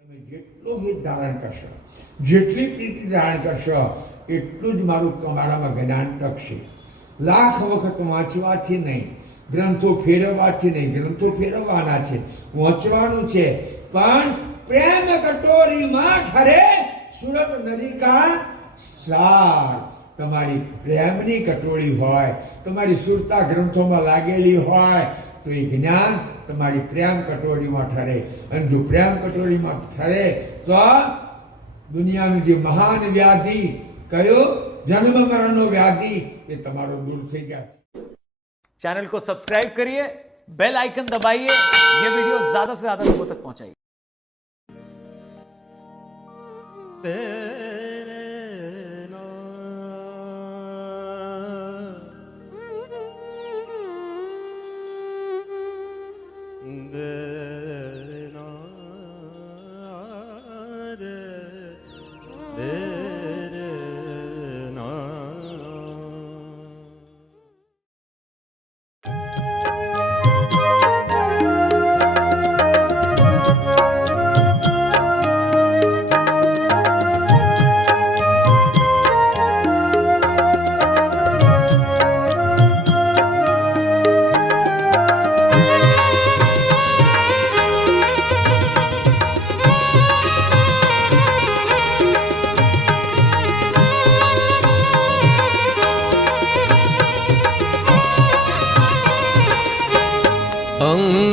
તમે જેટલો હિત ધારણ કરશો, જેટલી પ્રીતિ ધારણ કરશો, એટલું જ મારું તમારામાં જ્ઞાન ટકશે. લાખ વખત વાંચવાથી નહીં, ગ્રંથો ફેરવવાથી નહીં. ગ્રંથો ફેરવવાના છે, વાંચવાનું છે, પણ પ્રેમ કટોરીમાં ઠરે સુરત નલિકા સાર. તમારી પ્રેમની કટોરી હોય, તમારી સુરતા ગ્રંથોમાં લાગેલી હોય તો એ જ્ઞાન તમારી પ્રેમ કટોરીમાં ઠરે. અને જો પ્રેમ કટોરીમાં ઠરે તો દુનિયાનું જે મહાન વ્યાધિ કયો जन्म मरण व्याधि ये તમારો दूर થઈ જાય. चैनल को सब्सक्राइब करिए, बेल आइकन दबाइए, ये वीडियो ज्यादा से ज्यादा लोगों तक पहुंचाइए.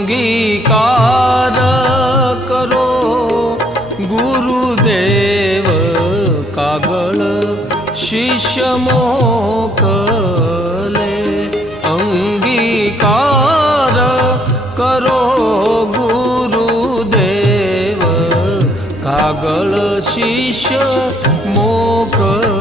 अंगीकार करो गुरुदेव कागल शिष्य मोकले. अंगीकार करो गुरुदेव कागल शिष्य मोकले.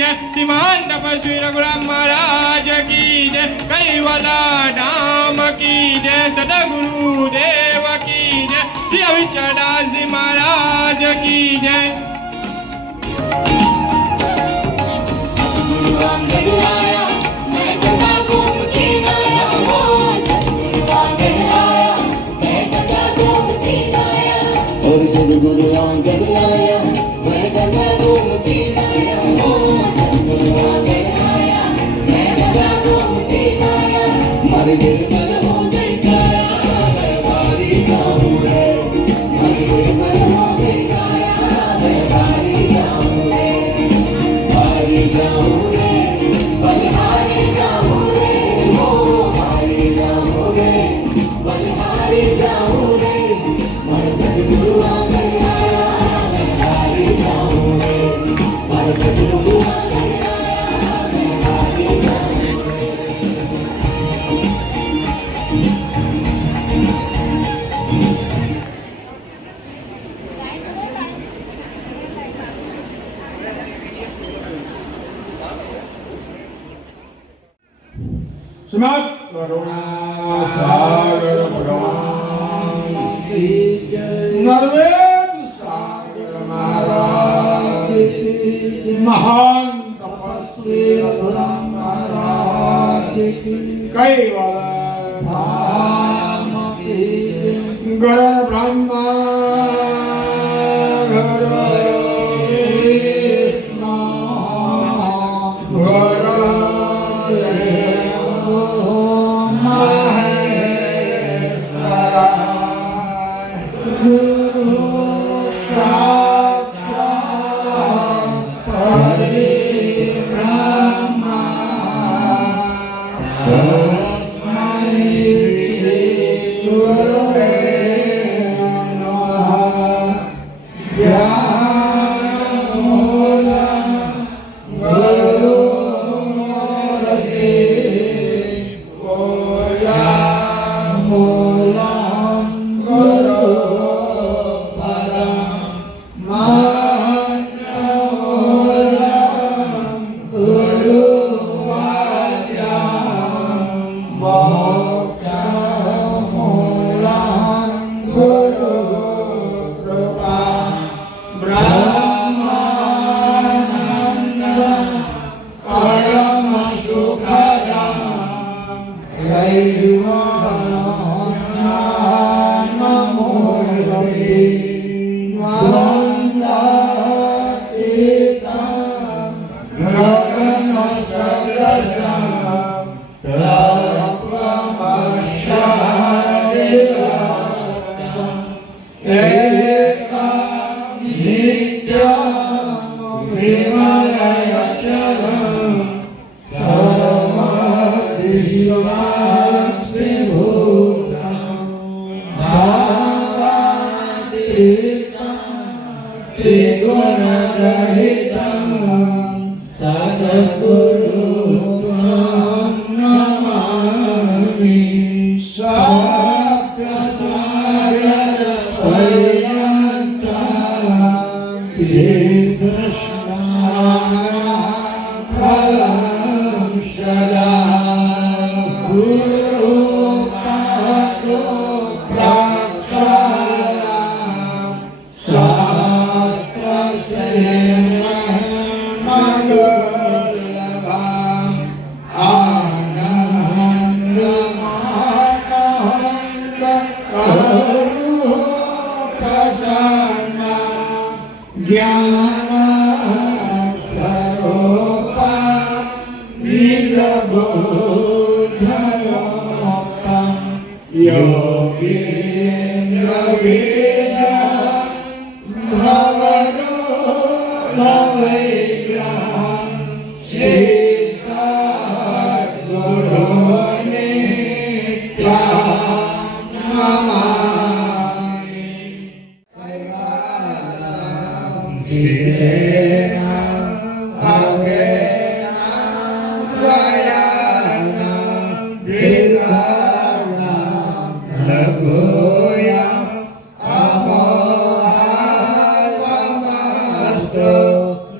जय, श्रीमान तपस्वी रघुराम महाराज की जय, कैवला धाम की जय, सदगुरु देव की जय, श्री अविचलदास जी महाराज की जय। और सदगुरु आंगन आया, मैं गंगा गोमती आया, ओ सदगुरु आंगन आया, मैं गंगा गोमती आया, मर गए मन हो गई काया, मैं बारी जाऊं रे, मर गए मन हो गई काया, मैं बारी जाऊं रे, बारी जाऊं रे, बलिहारी जाऊं रे, ओ बारी जाऊं रे, बलिहारी जाऊं रे, मर सदगुरु आंगन आया, मैं बारी जाऊं रे, मर सदगुरु आंगन आया, मैं बारी जाऊं रे। श्रीमद् करुणा सागर भगवान की जय, नरवेद सागर महाराज की जय, महान तपस्वी रघुराम महाराज की, कैवल धाम की जय, गरुड़ ब्रह्मा गरुड़ विष्णु गरुड़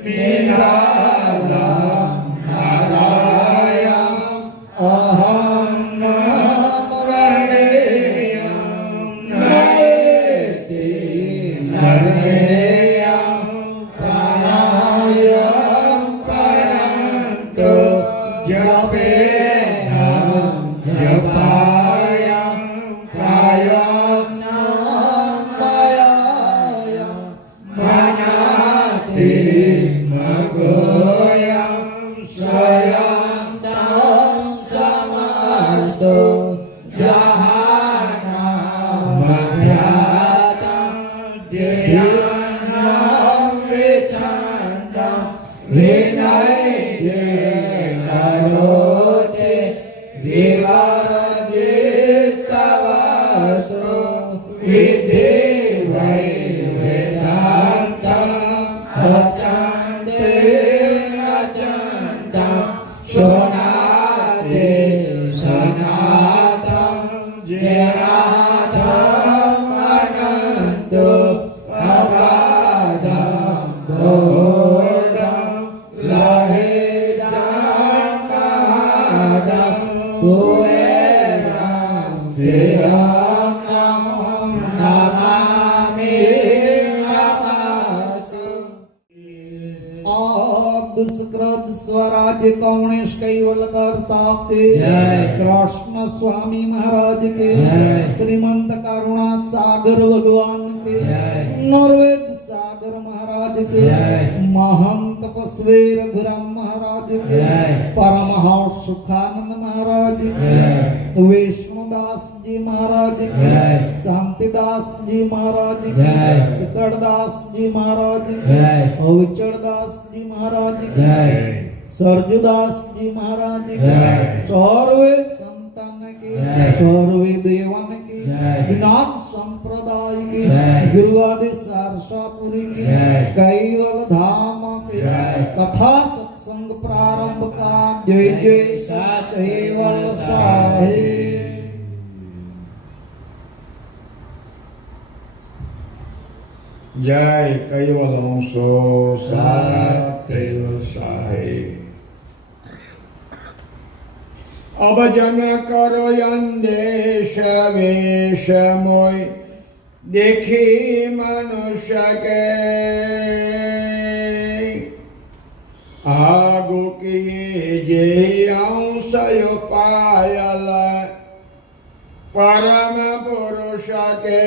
Nirala પ્રાણેયમ પ્રાણાયમ પરંતો જપેન જપાયમ કાયમ નમયાયમ મનાતિ મગોયમ સ્વયંતમ સમસ્તો જહાનમ મધ્યાતમ ધ્યાનમ વિચંદમ વિનય કરોતે વિવાદિતવસ્તુ વિધિ વૈ વેદાંતમ અચંતે અચંતમ સોનાતે સનાતમ જેનાથમ અનંતો અગાધમ બોધમ લહેદમ મહાદમ કુવેરમ દેહમ નમામિ નમસ્તુ दुष्कृत स्वराज्य कौणेश कैवल करताप्ते जय। कृष्ण स्वामी महाराज के जय। श्रीमंत करुणा सागर भगवान के जय। नरवेद सागर महाराज के जय। महंत तपस्वी रघुराम महाराज के जय। परमहंस सुखानंद महाराज के जय। विष्णुदास जी महाराज के जय। शांतिदास जी महाराज के जय। सिकड़दास जी महाराज के जय। अविचरदास जी महाराज के जय। सरजुदास जी महाराज के जय। सर्वे संतान के जय। सर्वे देवन के जय। ज्ञान संप्रदाय के जय। गुरु आदि सरसापुरी के जय। कैवल धाम के जय। कथा सत्संग प्रारंभ का जय जय सत कैवल साहेब। જય કૈવલ વંશો સાત કૈવલ સાહેબ अब जन करो अंदेश वेश मोय देखी मनुष्य के आगो किए जे अंशय पायल परम पुरुष के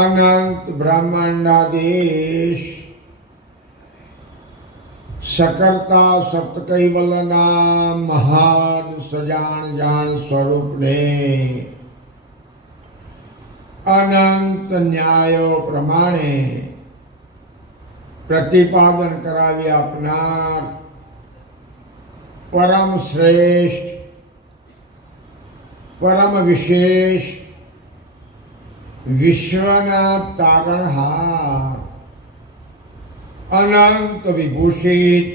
अनंत ब्रह्मांडाधीश सकर्ता सप्त कैवल नाम महान सजान जान स्वरूप ने अनंत न्यायो प्रमाणे प्रतिपादन करावी आपणार परम श्रेष्ठ परम विशेष विश्वना तारणहार अनंत विभूषित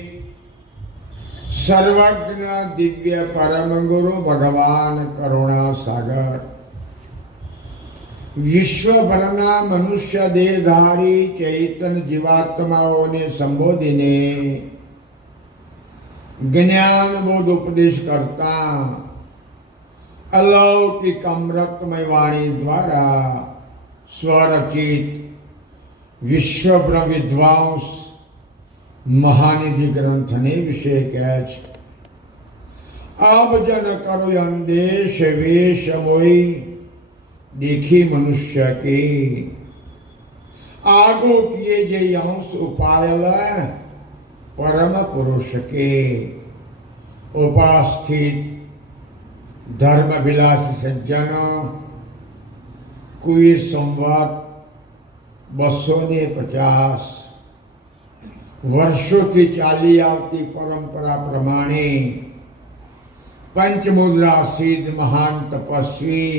सर्वज्ञ दिव्य परम गुरु भगवान करुणा सागर विश्वभरना मनुष्य देहधारी चैतन जीवात्माओं ने संबोधीने ज्ञान बोध उपदेश करता अलौकिक अमृतमय वाणी द्वारा स्वरचित विश्व विद्वांस महानिधि ग्रंथ ने विषय કહે છે अब जन करो अंदेश वेश मोई देखी मनुष्य के आगो किए जे अंश उपायल परम पुरुष के उपस्थित धर्म विलासी सज्जनों कुईर संवाद 250 વર્ષોથી ચાલી આવતી પરંપરા પ્રમાણે પંચમુદ્રા સિદ્ધ મહાન તપસ્વી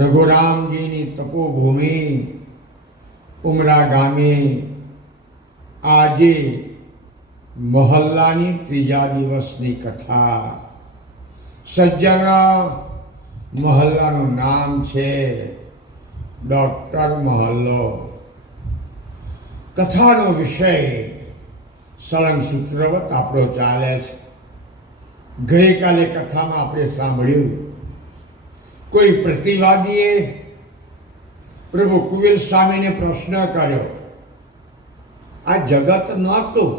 રઘુરામજીની તપોભૂમિ ઉમરા ગામે આજે મહોલ્લાની ત્રીજા દિવસની કથા સજ્જના મહોલ્લાનું નામ છે ડોક્ટર મહોલ્લો કથાનો વિષય સળંગ સૂત્રવત આપણો ચાલે છે ગઈકાલે કથામાં આપણે સાંભળ્યું કોઈ પ્રતિવાદીએ પ્રભુ કુબેર સ્વામીને પ્રશ્ન કર્યો, આ જગત નહોતું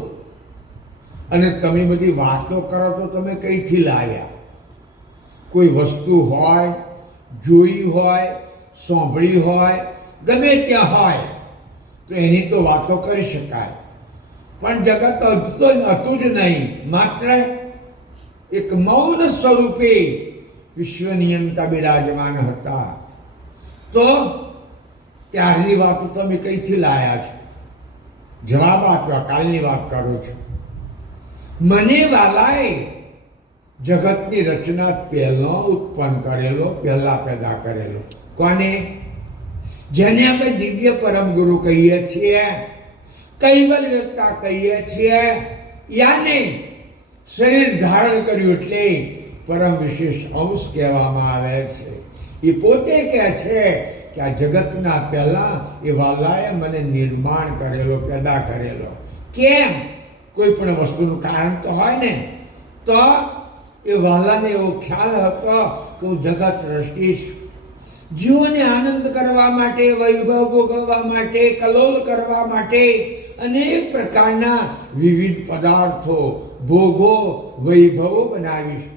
અને તમે બધી વાતો કરો તો તમે કઈથી લાવ્યા? કોઈ વસ્તુ હોય, જોઈ હોય, સાંભળી હોય, ગમે ત્યાં હોય તો એની તો વાતો કરી શકાય, પણ જગત હતું જ નહીં, માત્ર એક મૌન સ્વરૂપે વિશ્વ નિયંતા બિરાજમાન હતા. તો ત્યારની વાતો તમે કઈથી લાયા છો? જવાબ આપવા કાલની વાત કરું છું. મને વાલાએ જગતની રચના પહેલો ઉત્પન્ન કરેલો, પહેલા પેદા કરેલો. કોને? જેને આપણે દિવ્ય પરમ ગુરુ કહીએ છીએ, કૈવલ વેતા કહીએ છીએ, યાને શરીર ધારણ કર્યું એટલે પરમ વિશેષ અંશ કહેવામાં આવે છે. એ પોતે કહે છે કે આ જગતના પહેલા એ વાલાએ મને નિર્માણ કરેલો, પેદા કરેલો. કેમ? કોઈ પણ વસ્તુનું કારણ તો હોય ને. તો એ વાલાને એવો ખ્યાલ હતો કે હું જગત રચીશ, જીવોને આનંદ કરવા માટે, વૈભવ ભોગવવા માટે, કલોલ કરવા માટે અનેક પ્રકારના વિવિધ પદાર્થો, ભોગો, વૈભવો બનાવીશ.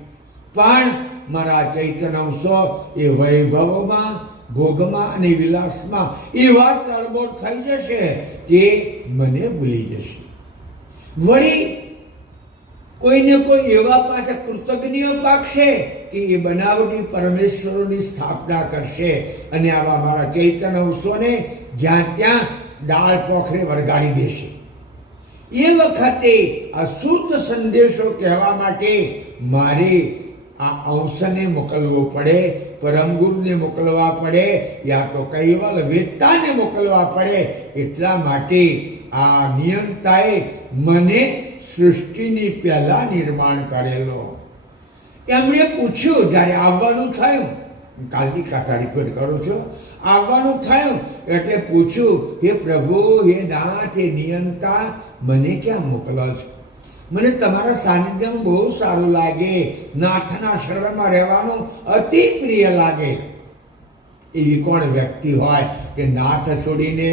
પણ મારા ચૈતન્ય અંશો એ વૈભવમાં, ભોગમાં અને વિલાસમાં એવા તરબોળ થઈ જશે કે મને ભૂલી જશે. વળી કોઈને કોઈ એવા પાછા કૃતજ્ઞો પાકશે કે એ બનાવટી પરમેશ્વરોની સ્થાપના કરશે અને આવા મારા ચૈતન્ય અંશોને જ્યાં ત્યાં ડાળ પોખરે વળગાડી દેશે. એ વખતે આ શુદ્ધ સંદેશો કહેવા માટે મારે આ અંશને મોકલવો પડે, પરમગુરુને મોકલવા પડે, યા તો કૈવલ વેતાને મોકલવા પડે. એટલા માટે આ નિયંતાએ મને સૃષ્ટિની પહેલા નિર્માણ કરેલો. એમણે પૂછ્યું, જ્યારે આવવાનું થયું, કાલની કથા રિપોર્ટ કરું છું, આવવાનું થયું એટલે પૂછ્યું, હે પ્રભુ, હે નાથ, હે નિયંતા, મને ક્યાં મોકલો છો? મને તમારા સાનિધ્યમાં બહુ સારું લાગે, નાથના શરણમાં રહેવાનું અતિ પ્રિય લાગે. એવી કોણ વ્યક્તિ હોય કે નાથ છોડીને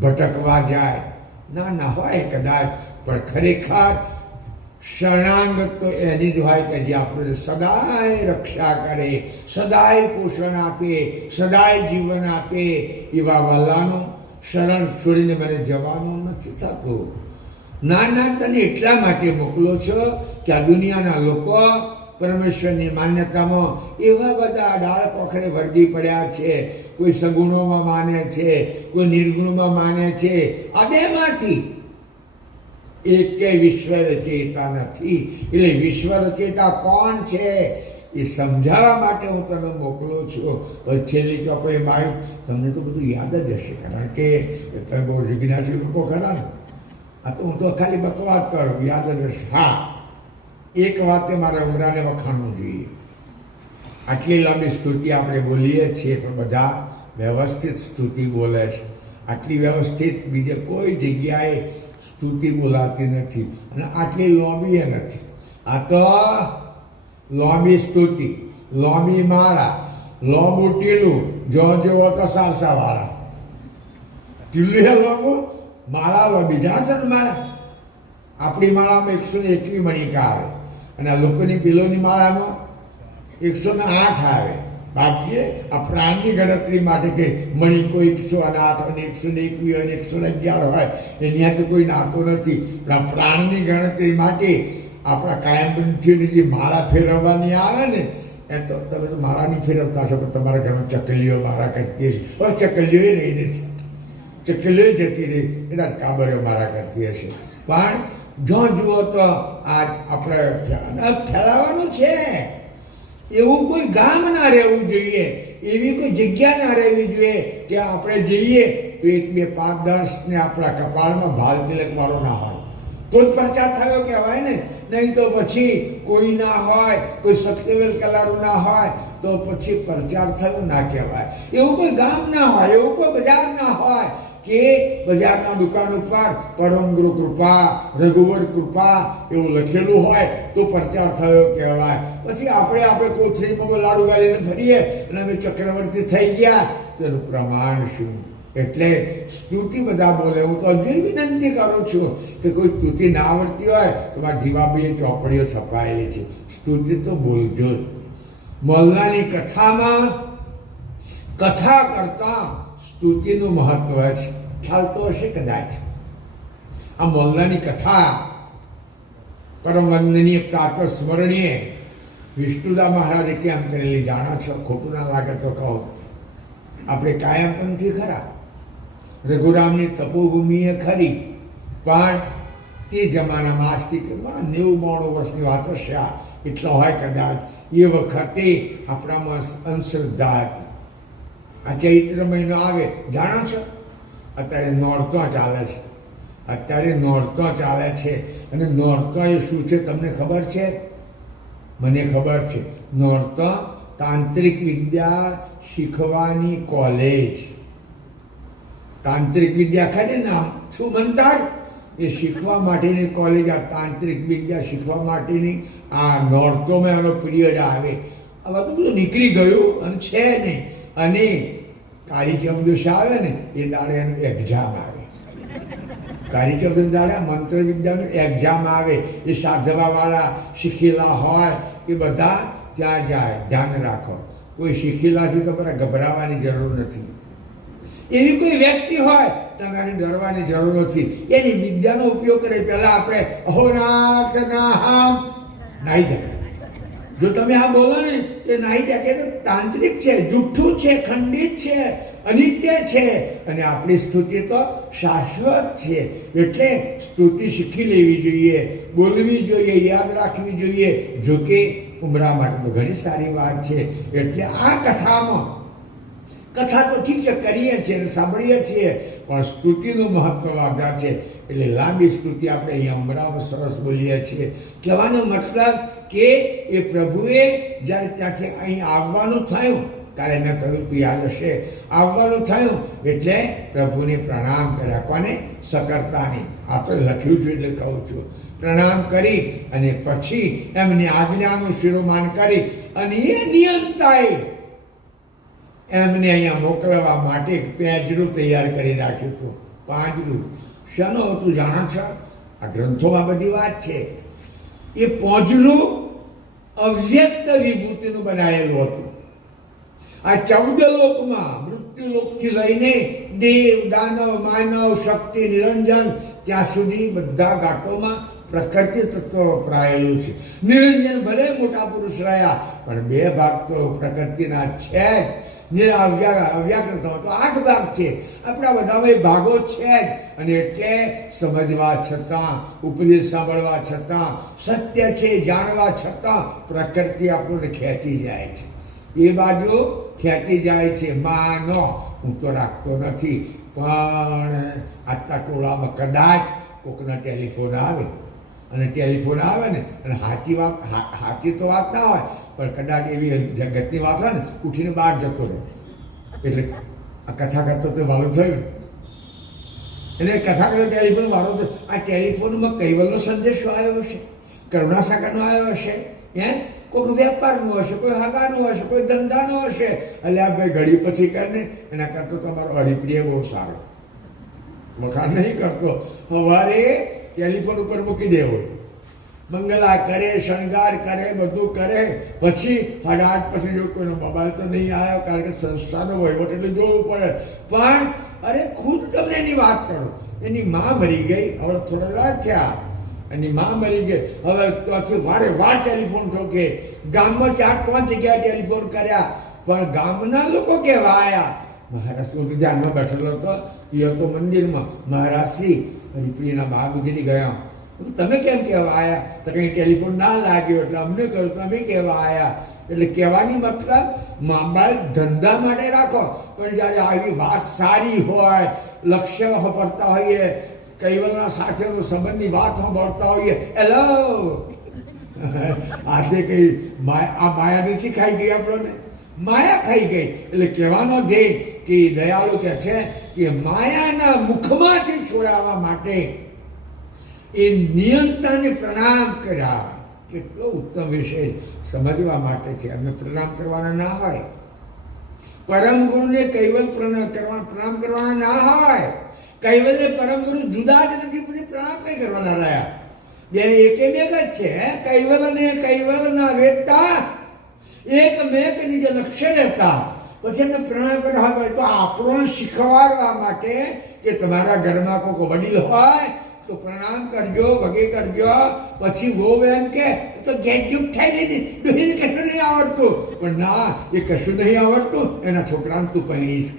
ભટકવા જાય? ના હોય કદાચ, પણ ખરેખર શરણાગત તો એની જ હોય કે જે આપણે સદાય રક્ષા કરે, સદાય પોષણ આપે, સદાય જીવન આપે. એવા વાલાનું શરણ છોડીને મને જવાનું નથી થતું. ના, તને એટલા માટે મોકલો છો કે આ દુનિયાના લોકો પરમેશ્વરની માન્યતામાં એવા બધા ડાળ પોખરે વળગી પડ્યા છે. કોઈ સગુણોમાં માને છે, કોઈ નિર્ગુણમાં માને છે. આ બેમાંથી એકે વિશ્વ રચેતા નથી. એટલે વિશ્વ રચેતા કોણ છે એ સમજાવવા માટે હું તને મોકલું છું. પછી છેલ્લી ચોપડી માં તમને તો બધું યાદ જ હશે, કારણ કે તમે બહુ જિજ્ઞાસુ લોકો ખરા ને. આ તો હું તો ખાલી બકવાસ કરું, યાદ જ હશે. હા, એક વાતે મારે ઉમરાને વખાણવું જોઈએ. આટલી લાંબી સ્તુતિ આપણે બોલીએ છીએ તો બધા વ્યવસ્થિત સ્તુતિ બોલે છે. આટલી વ્યવસ્થિત બીજે કોઈ જગ્યાએ સ્તુતિ બોલાતી નથી અને આટલી લોબી નથી. આ તો લોબી સ્તુતિ, લોબી માળા, લોબુ ટીલું, જો જેવો તો સારસાવાળા. ટીલું હે લોબુ, માળા લોબી. જાણશે ને માળા? આપણી માળામાં 121 મણિકા આવે અને આ લોકોની પિલોની માળામાં 108 આવે. બાકી આ પ્રાણની ગણતરી માટે કે મણિકો 108 અને 121 અને 111 હોય એની હાથે કોઈ નાતો નથી. પણ આ પ્રાણની ગણતરી માટે આપણા કાયમબંધીની જે માળા ફેરવવાની આવે ને, એ તો તમે તો માળા નહીં ફેરવતા હશો, પણ તમારા ઘરમાં ચકલીઓ માળા કરતી હશે. હવે ચકલીઓ રહી નથી, ચકલીઓ જતી રહી, એના કાબરીઓ માળા કરતી હશે. પણ જો જુઓ તો આ આપણે ફેલાવાનું છે. એવું કોઈ ગામ ના રહેવું જોઈએ, એવી કોઈ જગ્યા ના રહેવી જોઈએ કે આપણે જઈએ તો 1, 2, 5, 10 ને આપણા કપાળમાં ભાલ તિલક વાળો ના હોય તો જ પ્રચાર થયો કહેવાય ને. નહીં તો પછી કોઈ ના હોય, કોઈ સત્યવેલ કલારું ના હોય તો પછી પ્રચાર થયો ના કહેવાય. એવું કોઈ ગામ ના હોય, એવું કોઈ બજાર ના હોય કે બજારના દુકાન ઉપર પરમ ગુરુ કૃપા, રઘુવર કૃપા એવું લખેલું હોય તો પ્રચાર થયો કહેવાય. પછી આપણે કોથળીમાં લાડુ ગાલીને ફરીએ અને અમે ચક્રવર્તી થઈ ગયા, તેનું પ્રમાણ શું? એટલે સ્તુતિ બધા બોલે. હું તો હજુ વિનંતી કરું છું કે કોઈ સ્તુતિ ના આવડતી હોય તો આ જીવાભાઈએ ચોપડીઓ છપાયેલી છે, સ્તુતિ તો બોલજો. મોલ્લાની કથામાં કથા કરતા સ્તુતિનું મહત્વ છે. ખ્યાલ તો હશે કદાચ. આ મોલ્લાની કથા પરમ વંદનીય પ્રાતઃ સ્મરણીય વિષ્ણુદા મહારાજે કેમ કરેલી જાણો છો? ખોટું ના લાગે તો કહો. આપણે કાયમપંથી ખરા, રઘુરામની તપોભૂમિએ ખરી, પણ તે જમાનામાં આજથી 90-92 વર્ષની વાત હશે, એટલો હોય કદાચ. એ વખતે આપણામાં અંધશ્રદ્ધા હતી. આ ચૈત્ર મહિનો આવે જાણો છો? અત્યારે નોરતો ચાલે છે. અત્યારે નોરતો ચાલે છે. અને નોરતો એ શું છે તમને ખબર છે? મને ખબર છે. નોરતો તાંત્રિક વિદ્યા શીખવાની કોલેજ. તાંત્રિક વિદ્યા ખરી નામ શું બનતા એ શીખવા માટેની કોલેજ. આ તાંત્રિક વિદ્યા શીખવા માટેની આ નોરતોમાં એનો પિરિયડ આવે. હવે તો બધું નીકળી ગયું અને છે નહીં. અને કાળી ચૌદશ આવે ને એ દાડે એનું એક્ઝામ આવે. કાળી ચૌદશ દાડે મંત્ર વિદ્યાનું એક્ઝામ આવે. એ સાધવાવાળા શીખેલા હોય એ બધા ત્યાં જાય. ધ્યાન રાખો, કોઈ શીખેલા છે તો બધા ગભરાવાની જરૂર નથી. એવી કોઈ વ્યક્તિ હોય તમારે ડરવાની જરૂર નથી. એની વિદ્યાનો ઉપયોગ કરે. પહેલા આપણે અહોરાત્ર નાહમ નાહી જાય. જો તમે આ બોલો ને તો નાહી જાય કે તાંત્રિક છે, જુઠ્ઠું છે, ખંડિત છે, અનિત્ય છે. અને આપણી સ્તુતિ તો શાશ્વત છે. એટલે સ્તુતિ શીખી લેવી જોઈએ, બોલવી જોઈએ, યાદ રાખવી જોઈએ. જોકે ઉમરા માટે તો ઘણી સારી વાત છે. એટલે આ કથામાં કથા તો ઠીક છે કરીએ છીએ, સાંભળીએ છીએ, પણ સ્તુતિનું મહત્વ વધારે છે. એટલે લાંબી સ્તુતિ આપણે અહીંયા ઉમરામાં સરસ બોલીએ છીએ. કહેવાનો મતલબ કે એ પ્રભુએ જ્યારે ત્યાંથી અહીં આવવાનું થયું, કાલે મેં કહ્યું તું યાદ હશે, આવવાનું થયું એટલે પ્રભુને પ્રણામ કર્યા. કોને? સકર્તાને. આ તો લખ્યું છું એટલે કહું છું. પ્રણામ કરી અને પછી એમની આજ્ઞાનું શિરોમાન કરી અને એ નિયંતાએ એમને અહીંયા મોકલવા માટે પેજરું તૈયાર કરી રાખ્યું હતું. પાંજરું શાનો હતું જાણો છો? આ ગ્રંથોમાં બધી વાત છે. એ પાંજરું અવ્યક્ત વિભૂતિનું બનાવેલું હતું. આ 14 લોકમાં મૃત્યુ લોકથી લઈને દેવ, દાનવ, માનવ, શક્તિ, નિરંજન ત્યાં સુધી બધા ઘાટોમાં પ્રકૃતિ તત્વ વપરાયેલું છે. નિરંજન ભલે મોટા પુરુષ રહ્યા પણ 2 ભાગ તો પ્રકૃતિના છે જ. અવ્યાકૃત તો 8 ભાગ છે. આપણા બધામાં ભાગો છે જ. અને એટલે સમજવા છતાં, ઉપદેશ સાંભળવા છતાં, સત્ય છે જાણવા છતાં પ્રકૃતિ આપણને ખેંચી જાય છે. એ બાજુ ખેંચી જાય છે. માનો હું તો રાખતો નથી, પણ આટલા ટોળામાં કદાચ કોકના ટેલિફોન આવે અને ટેલિફોન આવે ને અને સાચી તો વાત ના હોય પણ કદાચ એવી જગતની વાત હોય ને ઉઠીને બહાર જતો રહે. એટલે આ કથા કરતો તો વાલું થયું. એટલે કથા કરતો ટેલિફોન વાળો થયો. આ ટેલિફોનમાં કૈવલનો સંદેશો આવ્યો હશે, કરુણાસાગરનો આવ્યો હશે, કોઈ વેપારનું હશે, કોઈ હગાનું હશે, કોઈ ધંધાનું હશે. એટલે આ ભાઈ ઘડી પછી કરીને એના કરતો તમારો હરિપ્રિય બહુ સારો. વખાણ નહીં કરતો. સવારે ટેલિફોન ઉપર મૂકી દેવો, મંગલા કરે, શણગાર કરે, બધું કરે. પછી 8:30 પછી જો કોઈનો મોબાઈલ તો નહીં આવ્યો, કારણ કે સંસ્થાનો વહીવટ એટલે જોવું પડે. પણ અરે ખુદ તમને એની વાત કરું. એની માં મરી ગઈ, હવે થોડા રાત થયા, એની માં મરી ગઈ. હવે ત્યાંથી વારે વાર ટેલિફોન ઠોકે. ગામમાં 4-5 જગ્યાએ ટેલિફોન કર્યા પણ ગામના લોકો કેવા આવ્યા. મહારાજ હું ધ્યાનમાં બેઠેલો હતો, એ હતો મંદિરમાં. મહારાજ શ્રી હરિપ્રિયના બા ગુજરી ગયા. તમે કેમ કહેવા આવ્યા? તો કંઈ ટેલિફોન ના લાગ્યો એટલે અમને કહ્યું તમે કહેવા આવ્યા. એટલે કહેવાની મતલબ મોબાઈલ ધંધા માટે રાખો, પણ જ્યારે આવી વાત સારી હોય, લક્ષ્ય સાંભળતા હોઈએ, કૈવલના સાથેનો સંબંધની વાત સાંભળતા હોઈએ, હેલો આજે કઈ આ માયા નથી ખાઈ ગઈ આપણને? માયા ખાઈ ગઈ. એટલે કહેવાનો ધ્યેય કે દયાળુ કહે છે કે માયાના મુખમાંથી છોડાવવા માટે એ નિયંતાને પ્રણામ કર્યા. કેટલો ઉત્તમ વિષય સમજવા માટે છે. એમને પ્રણામ કરવાના ના હોય, પરમ ગુરુને કૈવલ પ્રણામ કરવાના ના હોય. કૈવલ ને પરમ ગુરુ જુદા જ નથી, પછી પ્રણામ કઈ કરવાના રહ્યા? બે એકે મેક જ છે. કૈવલ ને કૈવલ ના વેદતા એક મેક નીચે લક્ષ્ય રહેતા, પછી એમને પ્રણામ કરવા પડે. તો આપણને શીખવાડવા માટે કે તમારા ઘરમાં કોઈ વડીલ હોય તો પ્રણામ કરજો, વગે કરજો. પછી બહુ એમ કે તો ગેજ્યુક થઈ લીધી, ડોહીને કશું નહીં આવડતું. પણ ના, એ કશું નહીં આવડતું એના છોકરાને તું પૈણીશ.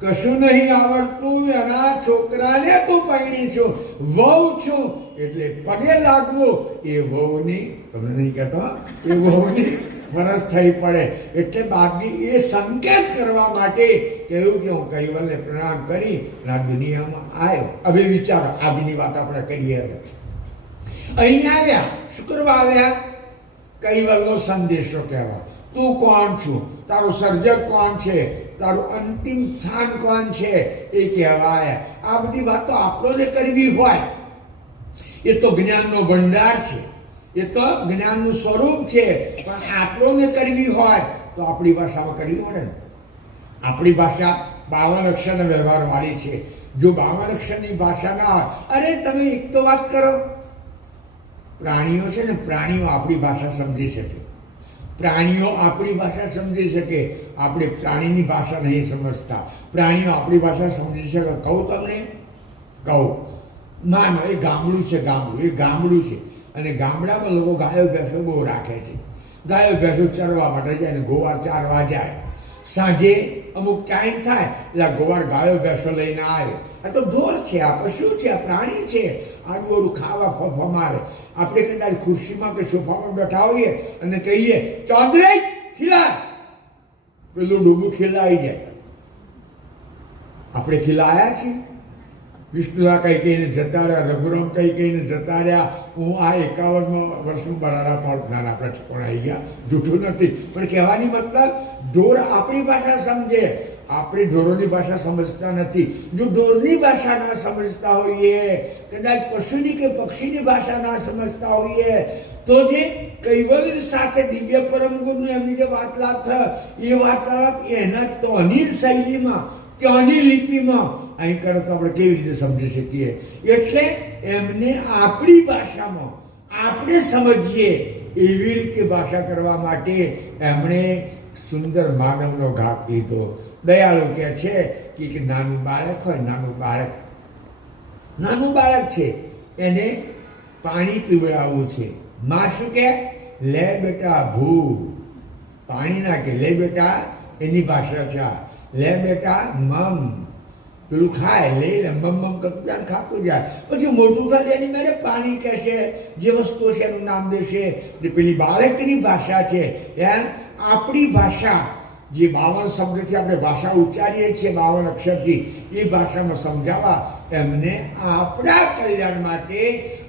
કશું નહીં આવડતું એના છોકરાને તું પૈણી છું, વહુ છું. એટલે પગે લાગવું એ વહુની, તમને નહીં કહેતો, એ વહુની ફરજ થઈ પડે. એટલે બાપજી એ સંકેત કરવા માટે કહ્યું કે હું કૈવલને પ્રણામ કરી આ દુનિયામાં આવ્યો. હવે વિચારો, આજની વાત આપણે કરીએ. હવે અહીં આવ્યા, શું કરવા આવ્યા? કૈવલનો સંદેશો કહેવા. તું કોણ છું, તારું સર્જક કોણ છે, તારું અંતિમ સ્થાન કોણ છે એ કહેવાય. આ બધી વાતો આપણને કરવી હોય, એ તો જ્ઞાનનો ભંડાર છે, એ તો જ્ઞાનનું સ્વરૂપ છે. પણ આપણને કરવી હોય તો આપણી ભાષામાં કરવી પડે ને. આપણી ભાષા 52 અક્ષરના વ્યવહાર વાળી છે. જો 52 અક્ષરની ભાષા ના હોય, અરે તમે એક તો વાત કરો. પ્રાણીઓ છે ને, પ્રાણીઓ આપણી ભાષા સમજી શકે, પ્રાણીઓ આપણી ભાષા સમજી શકે. આપણે પ્રાણીની ભાષા નહીં સમજતા. પ્રાણીઓ આપણી ભાષા સમજી શકે. કહું તમને, કહું, માનો એ ગામડું છે, ગામડું છે અને ગામડામાં લોકો ગાયો ભેંસો બહુ રાખે છે. ગાયો ભેંસો ચરવા માટે જાય ને ગોવાર ચારવા જાય. સાંજે અમુક ટાઈમ થાય એટલે ગોવાર ગાયો ભેંસો લઈને આવે. આ તો ઢોર છે, આ પશુ છે, આ પ્રાણી છે. આડું ખાવા ફફા મારે. આપણે કદાચ ખુરશીમાં કે સોફામાં બેઠા હોઈએ અને કહીએ ચૌધરી ખીલાય, પેલું ડૂબું ખીલાઈ જાય. આપણે ખીલાયા છીએ? વિષ્ણુદા કઈ કહીને જતા રહ્યા, રઘુરામ કઈ કહીને જતા રહ્યા. હું આ 51 વર્ષનું બનારા પાડનાર આપણા પણ આવી ગયા, જૂઠું નથી. પણ કહેવાની મતલબ ઢોર આપણી ભાષા સમજે, આપણે ઢોરોની ભાષા સમજતા નથી. જો ઢોરની ભાષા ના સમજતા હોઈએ, કદાચ પશુની કે પક્ષીની ભાષા ના સમજતા હોઈએ, તો જે કૈવલ સાથે દિવ્ય પરમ ગુરુની એમની જે વાર્તાલાપ એ વાર્તાલાપ એના તોની શૈલીમાં, ત્યાંની લિપિમાં અહીં કરો તો આપણે કેવી રીતે સમજી શકીએ? એટલે એમને આપણી ભાષામાં આપણે સમજીએ એવી રીતે ભાષા કરવા માટે એમણે સુંદર માનવનો ઘાટ લીધો. દયાળુ કહે છે કે નાનું બાળક હોય, નાનું બાળક છે, એને પાણી પીવડાવવું છે. માં શું કે? લે બેટા ભૂ. પાણી ના કે લે બેટા, એની ભાષા છે. લે બેટા મમ, પેલું ખાય, લઈ લે, મમ કરતું જાય, ખાતું જાય. પછી મોટું થાય એની મેરે પાણી કહેશે, જે વસ્તુ છે એનું નામ દેશે. પેલી બાળકની ભાષા છે. આપણી ભાષા જે 52 શબ્દથી આપણે ભાષા ઉચ્ચારીએ છીએ, 52 અક્ષરથી, એ ભાષામાં સમજાવવા એમને આપણા કલ્યાણ માટે,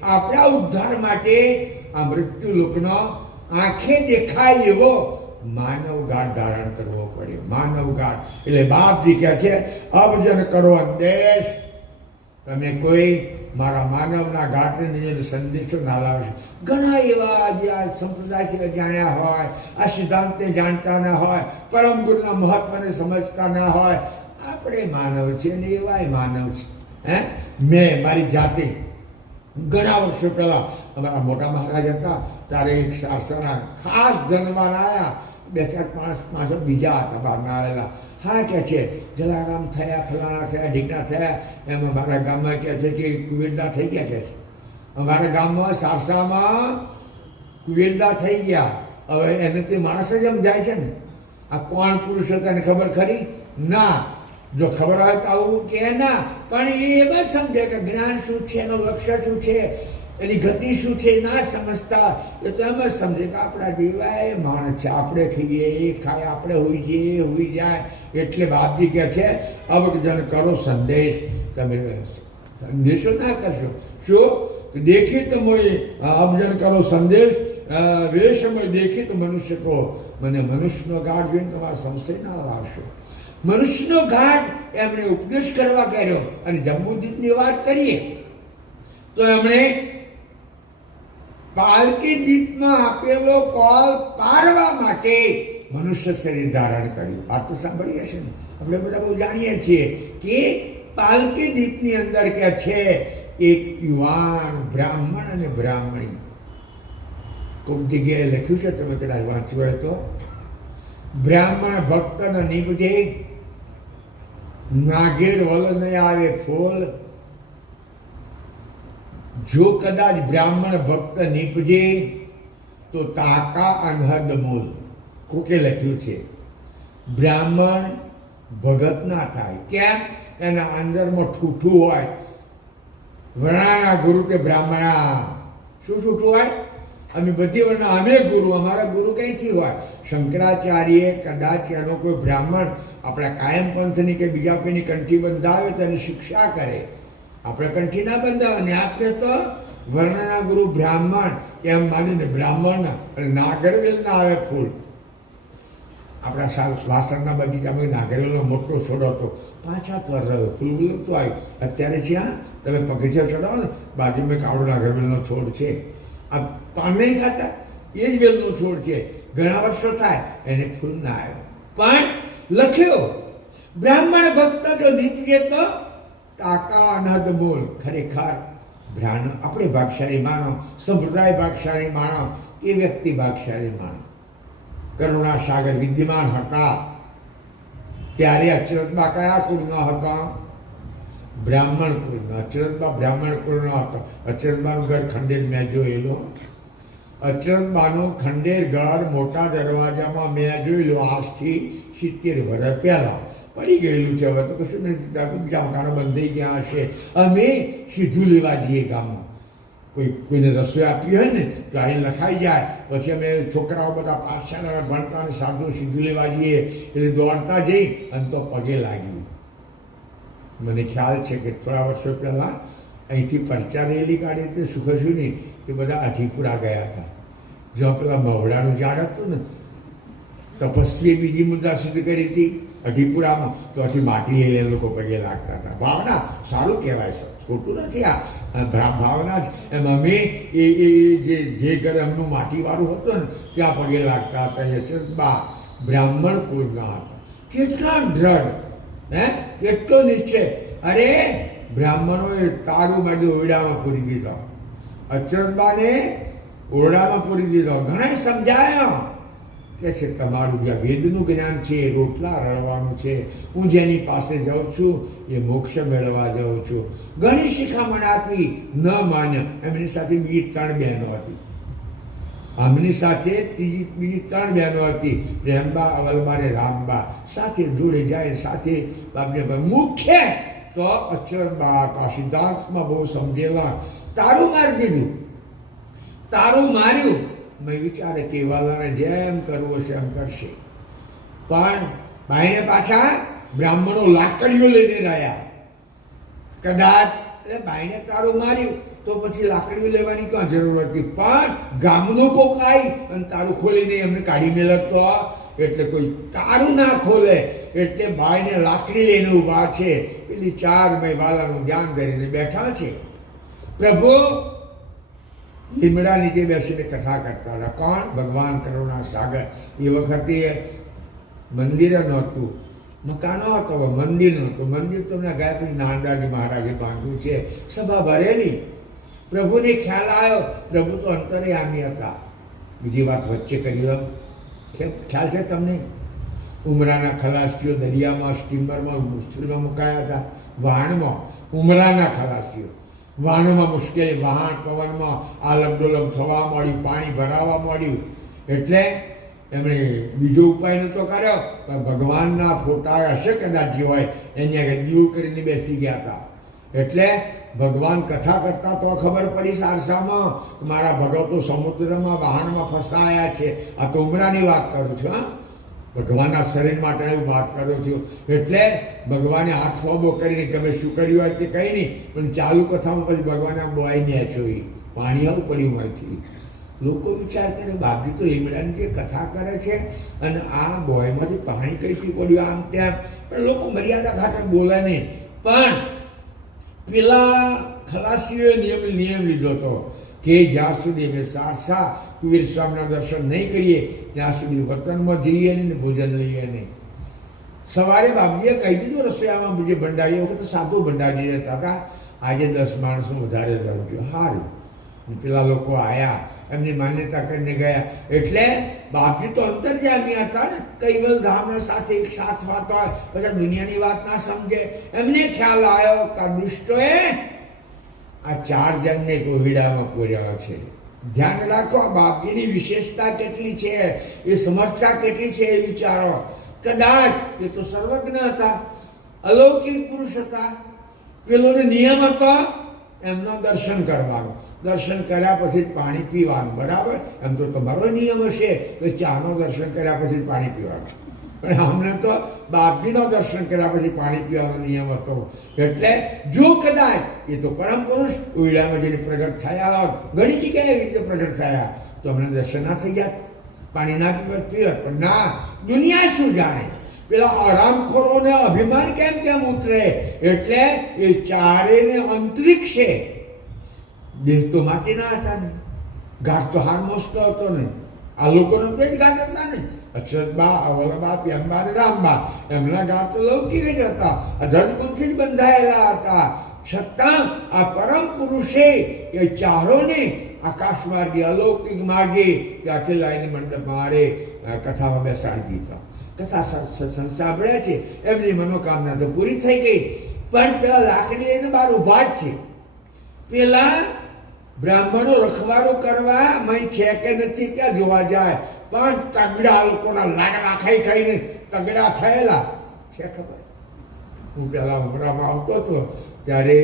આપણા ઉદ્ધાર માટે આ મૃત્યુ લોકનો આંખે દેખાય એવો માનવ ગાઢ ધારણ કરવો પડ્યો. માનવ ગાઢ એટલે બાપજી કહે છે અબજન કરો અંદેશ. તમે કોઈ મારા માનવના ઘાટને સંદેશો ના લાવશો. ઘણા એવા જે આ સંપ્રદાયથી જાણ્યા હોય, આ સિદ્ધાંતને જાણતા ના હોય, પરમ ગુરુના મહત્વને સમજતા ના હોય. આપણે માનવ છે ને એવાય માનવ છે. મેં મારી જાતે ઘણા વર્ષો પહેલા અમારા મોટા મહારાજ હતા ત્યારે એક શાસ્ત્રના ખાસ ધનવાન આવ્યા. 2-4-5 બીજા હતા બહારના આવેલા. હા કે છે જલારામ થયા, ફલાણા થયા, ઢીકણા થયા. એમાં મારા ગામમાં કહે છે કે કુવેરદા થઈ ગયા. કે છે અમારા ગામમાં સારસામાં કુવેરદા થઈ ગયા. હવે એને તે માણસ જ એમ જાય છે ને, આ કોણ પુરુષ હતા એને ખબર ખરી? ના. જો ખબર હોય તો આવું કે ના, પણ એ બસ સમજે કે જ્ઞાન શું છે, એનું લક્ષ્ય શું છે, એની ગતિ શું છે, ના સમજતા. એ તો એમ જ સમજે કે આપણા જેવા એ માણસ છે, આપણે ખાઈએ એ ખાય, આપણે હોઈ જઈએ એ હોઈ જાય. એટલે બાપજી કહે છે અવજન કરો સંદેશ. તમે સંદેશો ના કરશો. શું દેખી તો મોય અવજન કરો સંદેશ. વેશમાં દેખે તો મનુષ્ય કહો, મને મનુષ્યનો ઘાટ જોઈને તમારા સંશય ના લાવશો. મનુષ્યનો ઘાટ એમણે ઉપદેશ કરવા કર્યો. અને જંબુદ્વીપની વાત કરીએ તો એમણે પાલકી દ્વીપમાં આપેલો કોલ પારવા માટે મનુષ્ય શરીર ધારણ કર્યું. વાત તો સાંભળી હશે ને, આપણે બધા બહુ જાણીએ છીએ કે પાલકી દ્વીપની અંદર કે છે એક યુવાન બ્રાહ્મણ અને બ્રાહ્મણી. કોઈક જગ્યાએ લખ્યું છે, તમે કદાચ વાંચ્યું હોય તો, બ્રાહ્મણ ભક્તને નિપજે, નાગેર વલ નહીં આવે ફોલ. જો કદાચ બ્રાહ્મણ ભક્ત નિપજે તો તાકા અનહદ મૂલ. કોકે લખ્યું છે બ્રાહ્મણ ભગત ના થાય. કેમ? એના અંદરમાં ઠૂઠું હોય. વર્ણાના ગુરુ કે બ્રાહ્મણા. શું ઠૂઠું હોય? અમે બધી વર્ણ, અમે ગુરુ, અમારા ગુરુ કઈથી હોય? શંકરાચાર્ય કદાચ એનો કોઈ બ્રાહ્મણ આપણા કાયમ પંથની કે બીજા કોઈની કંઠી બંધાવે તો એની શિક્ષા કરે. આપણે કંઠી ના બંધાવે ને આપણે તો વર્ણના ગુરુ બ્રાહ્મણ એમ માનીને બ્રાહ્મણ અને નાગરવેલ ના આવે ફૂલ. આપણા વાસણના બગીચામાં નાગરવેલનો મોટો છોડ હતો, 5-7 વર્ષ રહ્યો, ફૂલ બોલતું આવ્યું. અત્યારે છે હા, તમે પગથિયા ચડાવો ને, બાજુમાં કાળો નાગરવેલનો છોડ છે. આ પાન નહીં ખાતા, એ જ વેલનો છોડ છે. ઘણા વર્ષો થાય એને ફૂલ ના આવ્યો. પણ લખ્યો બ્રાહ્મણ ભક્ત જો નીચે તો કાકા અનહદ બોલ. ખરેખર બ્રાહ્મણ આપણે ભાગશાળી માનો, સંપ્રદાય ભાગશાળી માનો, એ વ્યક્તિ ભાગશાળી માનો. કરુણા સાગર વિદ્યમાન હતા ત્યારે અચરતબા કયા કુળના હતા? બ્રાહ્મણ કુળના. અચરતબા બ્રાહ્મણ કુળનો હતો. અચરતબાનું ઘર ખંડેર મેં જોયેલો. અચરતબાનું ખંડેર ઘર મોટા દરવાજામાં મેં જોયેલું આજથી 70 વર્ષ પહેલા. પડી ગયેલું છે, હવે તો કશું નથી. બીજા મકાનો બંધ થઈ ગયા હશે. અમે સીધું લેવા જઈએ ગામમાં. કોઈને રસોઈ આપી હોય ને તો અહીં લખાઈ જાય. પછી અમે છોકરાઓ બધા પાછળ ભણતા અને સાધુ સીધું લેવા જઈએ. એટલે દોડતા જઈ અને તો પગે લાગ્યું. મને ખ્યાલ છે કે થોડા વર્ષો પહેલાં અહીંથી પરચા રેલી કાઢી તે સુખસુની એ બધા અઢીપુરા ગયા હતા. જો પેલા મવડાનું ઝાડ હતું ને, તપસ્વીએ બીજી મુદ્દા સિદ્ધ કરી હતી અઢીપુરામાં, તો પછી માટી લઈને લોકો પગે લાગતા હતા. ભાવના સારું કહેવાય છે, ખોટું નથી. આ ભાવના જ. એમ અમે જે ઘર એમનું માટીવાળું હતું ને ત્યાં પગે લાગતા હતા. યશબા બ્રાહ્મણ કુળના હતા. કેટલા દ્રઢ, હે, કેટલો નિશ્ચય. અરે બ્રાહ્મણોએ તારું બાજુ ઓરડામાં પૂરી દીધો, અચરતબાને ઓરડામાં પૂરી દીધો. ઘણા સમજાયો કે છે તમારું જે વેદનું જ્ઞાન છે, રોટલા રળવાનું છે, હું જેની પાસે જાઉં છું એ મોક્ષ મેળવવા જાઉં છું. ઘણી શિખામણ આપી, ન માન્યા. એમની સાથે બીજી 3 બહેનો હતી. આમની સાથે બીજી 3 બહેનો હતી, પ્રેમબા, અવલબા ને રામબા. સાથે જોડે જાય, સાથે બાપને મુખ્ય તો અચરતબા આ સિદ્ધાંતમાં બહુ સમજેલા. તારું મારી દીધું, તારું માર્યું. મેં વિચારે કે વાલાને જેમ કરવું હશે એમ કરશે. પણ ભાઈને પાછા બ્રાહ્મણો લાકડીઓ લઈને રહ્યા. કદાચ ભાઈને તારું માર્યું તો પછી લાકડીઓ લેવાની ક્યાં જરૂર હતી? પણ ગામનો કોક આવી અને તારું ખોલીને એમને કાઢી મેળવતો. એટલે કોઈ તારું ના ખોલે એટલે ભાઈને લાકડી લઈને ઊભા છે. પેલી 4 ભાઈ વાલાનું ધ્યાન કરીને બેઠા છે. પ્રભુ લીમડા નીચે બેસીને કથા કરતા હતા. કોણ? ભગવાન કરુણા સાગર. એ વખતે મંદિર નહોતું, મકાનો હતો, મંદિર નહોતું. મંદિર તમને ગયા પછી નાનદાજી મહારાજે બાંધ્યું છે. સભા ભરેલી. પ્રભુને ખ્યાલ આવ્યો. પ્રભુ તો અંતર્યામી હતા. બીજી વાત વચ્ચે કરી લો. ખ્યાલ છે તમને? ઉમરાના ખલાસીઓ દરિયામાં, સ્ટીમરમાં, મુશ્કેલીમાં મુકાયા હતા. વહાણમાં ઉમરાના ખલાસીઓ વાહનમાં મુશ્કેલી, વહાણ પવનમાં આલમ ડોલમ થવા માંડી, પાણી ભરાવા માંડ્યું. એટલે એમણે બીજો ઉપાય નહોતો કર્યો, પણ ભગવાનના ફોટા હશે કદાચ જે હોય એને દીવું કરીને બેસી ગયા હતા. એટલે ભગવાન કથા કરતા તો ખબર પડી સારસામાં મારા ભગવતો સમુદ્રમાં વહાણમાં ફસાયા છે. આ તો ઉમરાની વાત કરું છું. હા, ભગવાનના શરીર માટે એવું વાત કરું છું. એટલે ભગવાને હાથ ફોબો કરીને તમે શું કર્યું હોય તે કંઈ નહીં, પણ ચાલુ કથામાં પછી ભગવાને બોઈ ને જોઈ પાણી આવું પડ્યું મારથી. લોકો વિચાર કરે બાપજી તો લીમડાની જે કથા કરે છે અને આ બોયમાંથી પાણી કઈથી પડ્યું આમ તેમ, પણ લોકો મર્યાદા ખાતર બોલે નહીં. પણ પેલા ખલાસીઓએ નિયમ લીધો હતો કે જ્યાં સુધી અમે સારસા કુબેર સ્વામીના દર્શન નહીં કરીએ ત્યાં સુધી વતનમાં જઈએ નહીં ને ભોજન લઈએ નહીં. સવારે બાપજીએ કહી દીધું રસોઈયામાં જે ભંડારી વખત સાધુ ભંડારી રહેતા હતા, આજે 10 માણસો વધારે રહેજો. સારું. પેલા લોકો આવ્યા, એમની માન્યતા કરીને ગયા. એટલે બાપજી તો અંતર્યામી હતા ને, કૈવલ ધામના સાથે એક સાથ વાત હોય, બધા દુનિયાની વાત ના સમજે. એમને ખ્યાલ આવ્યો કે દુષ્ટોએ આ 4 જણને કોહિડામાં પૂર્યા છે. ધ્યાન રાખો, બાપજીની વિશેષતા કેટલી છે, એ સમર્થતા કેટલી છે એ વિચારો. કદાચ એ તો સર્વજ્ઞ હતા, અલૌકિક પુરુષ હતા. પેલોને નિયમ હતો એમનો દર્શન કરવાનો, દર્શન કર્યા પછી પાણી પીવાનું. બરાબર? એમ તો તમારો નિયમ હશે તો ચાનો દર્શન કર્યા પછી પાણી પીવાનું, પણ અમને તો બાપજીનો દર્શન કર્યા પછી પાણી પીવાનો નિયમ હતો. એટલે જો કદાચ એ તો પરમ પુરુષ ઉઈડામાં જઈને પ્રગટ થયા હોત, ઘણી જગ્યાએ એવી રીતે પ્રગટ થયા, તો અમને દર્શન ના થઈ જાય, પાણી ના પીવત. પણ ના, દુનિયા શું જાણે, પેલા આરામખોરોને અભિમાન કેમ ઉતરે. એટલે એ ચારેને અંતરિક્ષે દેહ તો માટીના હતા ને, ઘાટ તો હાર મોસ્તો હતો ને. આ લોકોનો તે જ ઘાટ હતા ને, અક્ષરબા, અવલબા, પ્યંબા અને રામબા, એમના ઘાટ તો લૌકિક જ હતા, અધર્મથી જ બંધાયેલા હતા. છતાં આ પરમ પુરુષે એ ચારોને આકાશ માર્ગે, અલૌકિક માર્ગે ત્યાંથી લાઈને મંડપ મારે કથામાં બેસાડી દીધા. કથા સત્સંગ સાંભળ્યા છે, એમની મનોકામના તો પૂરી થઈ ગઈ. પણ પેલા લાકડી લઈને બહાર ઊભા જ છે. પેલા બ્રાહ્મણો રખવાડો કરવા મય છે કે નથી ક્યાં જોવા જાય, પણ તગડા લોકોના લાડવા ખાઈને તગડા થયેલા છે. ખબર, હું પેલા ઉમરામાં આવતો હતો ત્યારે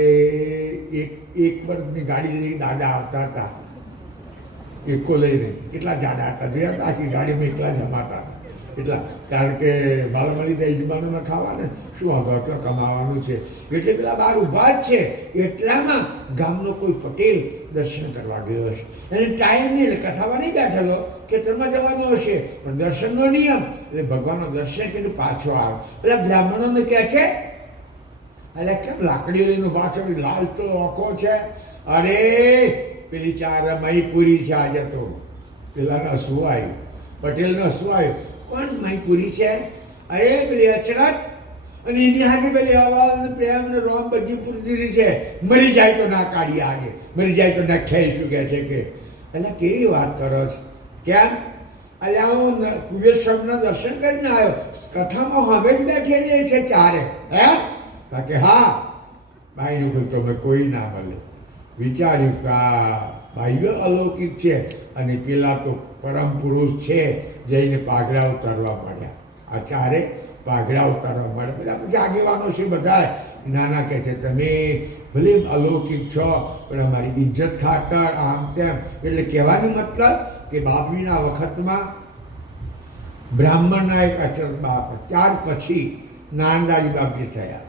એક વર્ગની ગાડી લઈને દાદા આવતા હતા, એકો લઈને. કેટલા જાડા હતા જોયા હતા, આખી ગાડીમાં એકલા જમાતા હતા. એટલા, કારણ કે બાલમળી તો યજમાનોને ખાવાને શું હતો, કમાવાનું છે. એટલે પેલા બહાર ઊભા જ છે. એટલામાં ગામનો કોઈ પટેલ દર્શન કરવા ગયો હશે, એને ટાઈમ નહીં, એટલે કથામાં નહીં બેઠેલો, ખેતરમાં જવાનું હશે, પણ દર્શનનો નિયમ એટલે ભગવાનનો દર્શન કરીને પાછો આવે. પેલા બ્રાહ્મણોને કહે છે, એટલે કેમ લાકડીઓ લઈને પાછો, લાલ તો આંખો છે, અરે પેલી 4 મહી પૂરી છે આજે તો. પેલાને હસવું આવ્યું, પટેલને હસવું આવ્યું, પણ મહી પૂરી છે, અરે પેલી અચરત અને એની હાથે પેલી હવા અને પ્રેમ ને રોમ બધી પૂરી દીધી છે, મરી જાય તો ના કાઢીએ, આગે મરી જાય તો ના ખાઈશું કે છે. કે એટલે કેવી વાત કરો છો, કેમ? એટલે હું કુબેર સ્વામીના દર્શન કરીને આવ્યો, કથામાં હવે જ બેઠેલી છે 4. હે? કે હા, ભાઈનું કોઈ તમે કોઈ ના મળે. વિચાર્યું કે આ ભાઈઓ અલૌકિક છે અને પેલા તો પરમ પુરુષ છે. જઈને પાઘડા ઉતારવા માંડ્યા. આ 4 પાઘડા ઉતારવા માંડ્યા. બધા પછી આગેવાનો છે બધા નાના કહે છે, તમે ભલે અલૌકિક છો પણ અમારી ઇજ્જત ખાતર આમ તેમ. એટલે કહેવાનો મતલબ કે બાપજીના વખતમાં બ્રાહ્મણના એક અચરત બાપ, ત્યાર પછી નાનદાજી બાપજી થયા.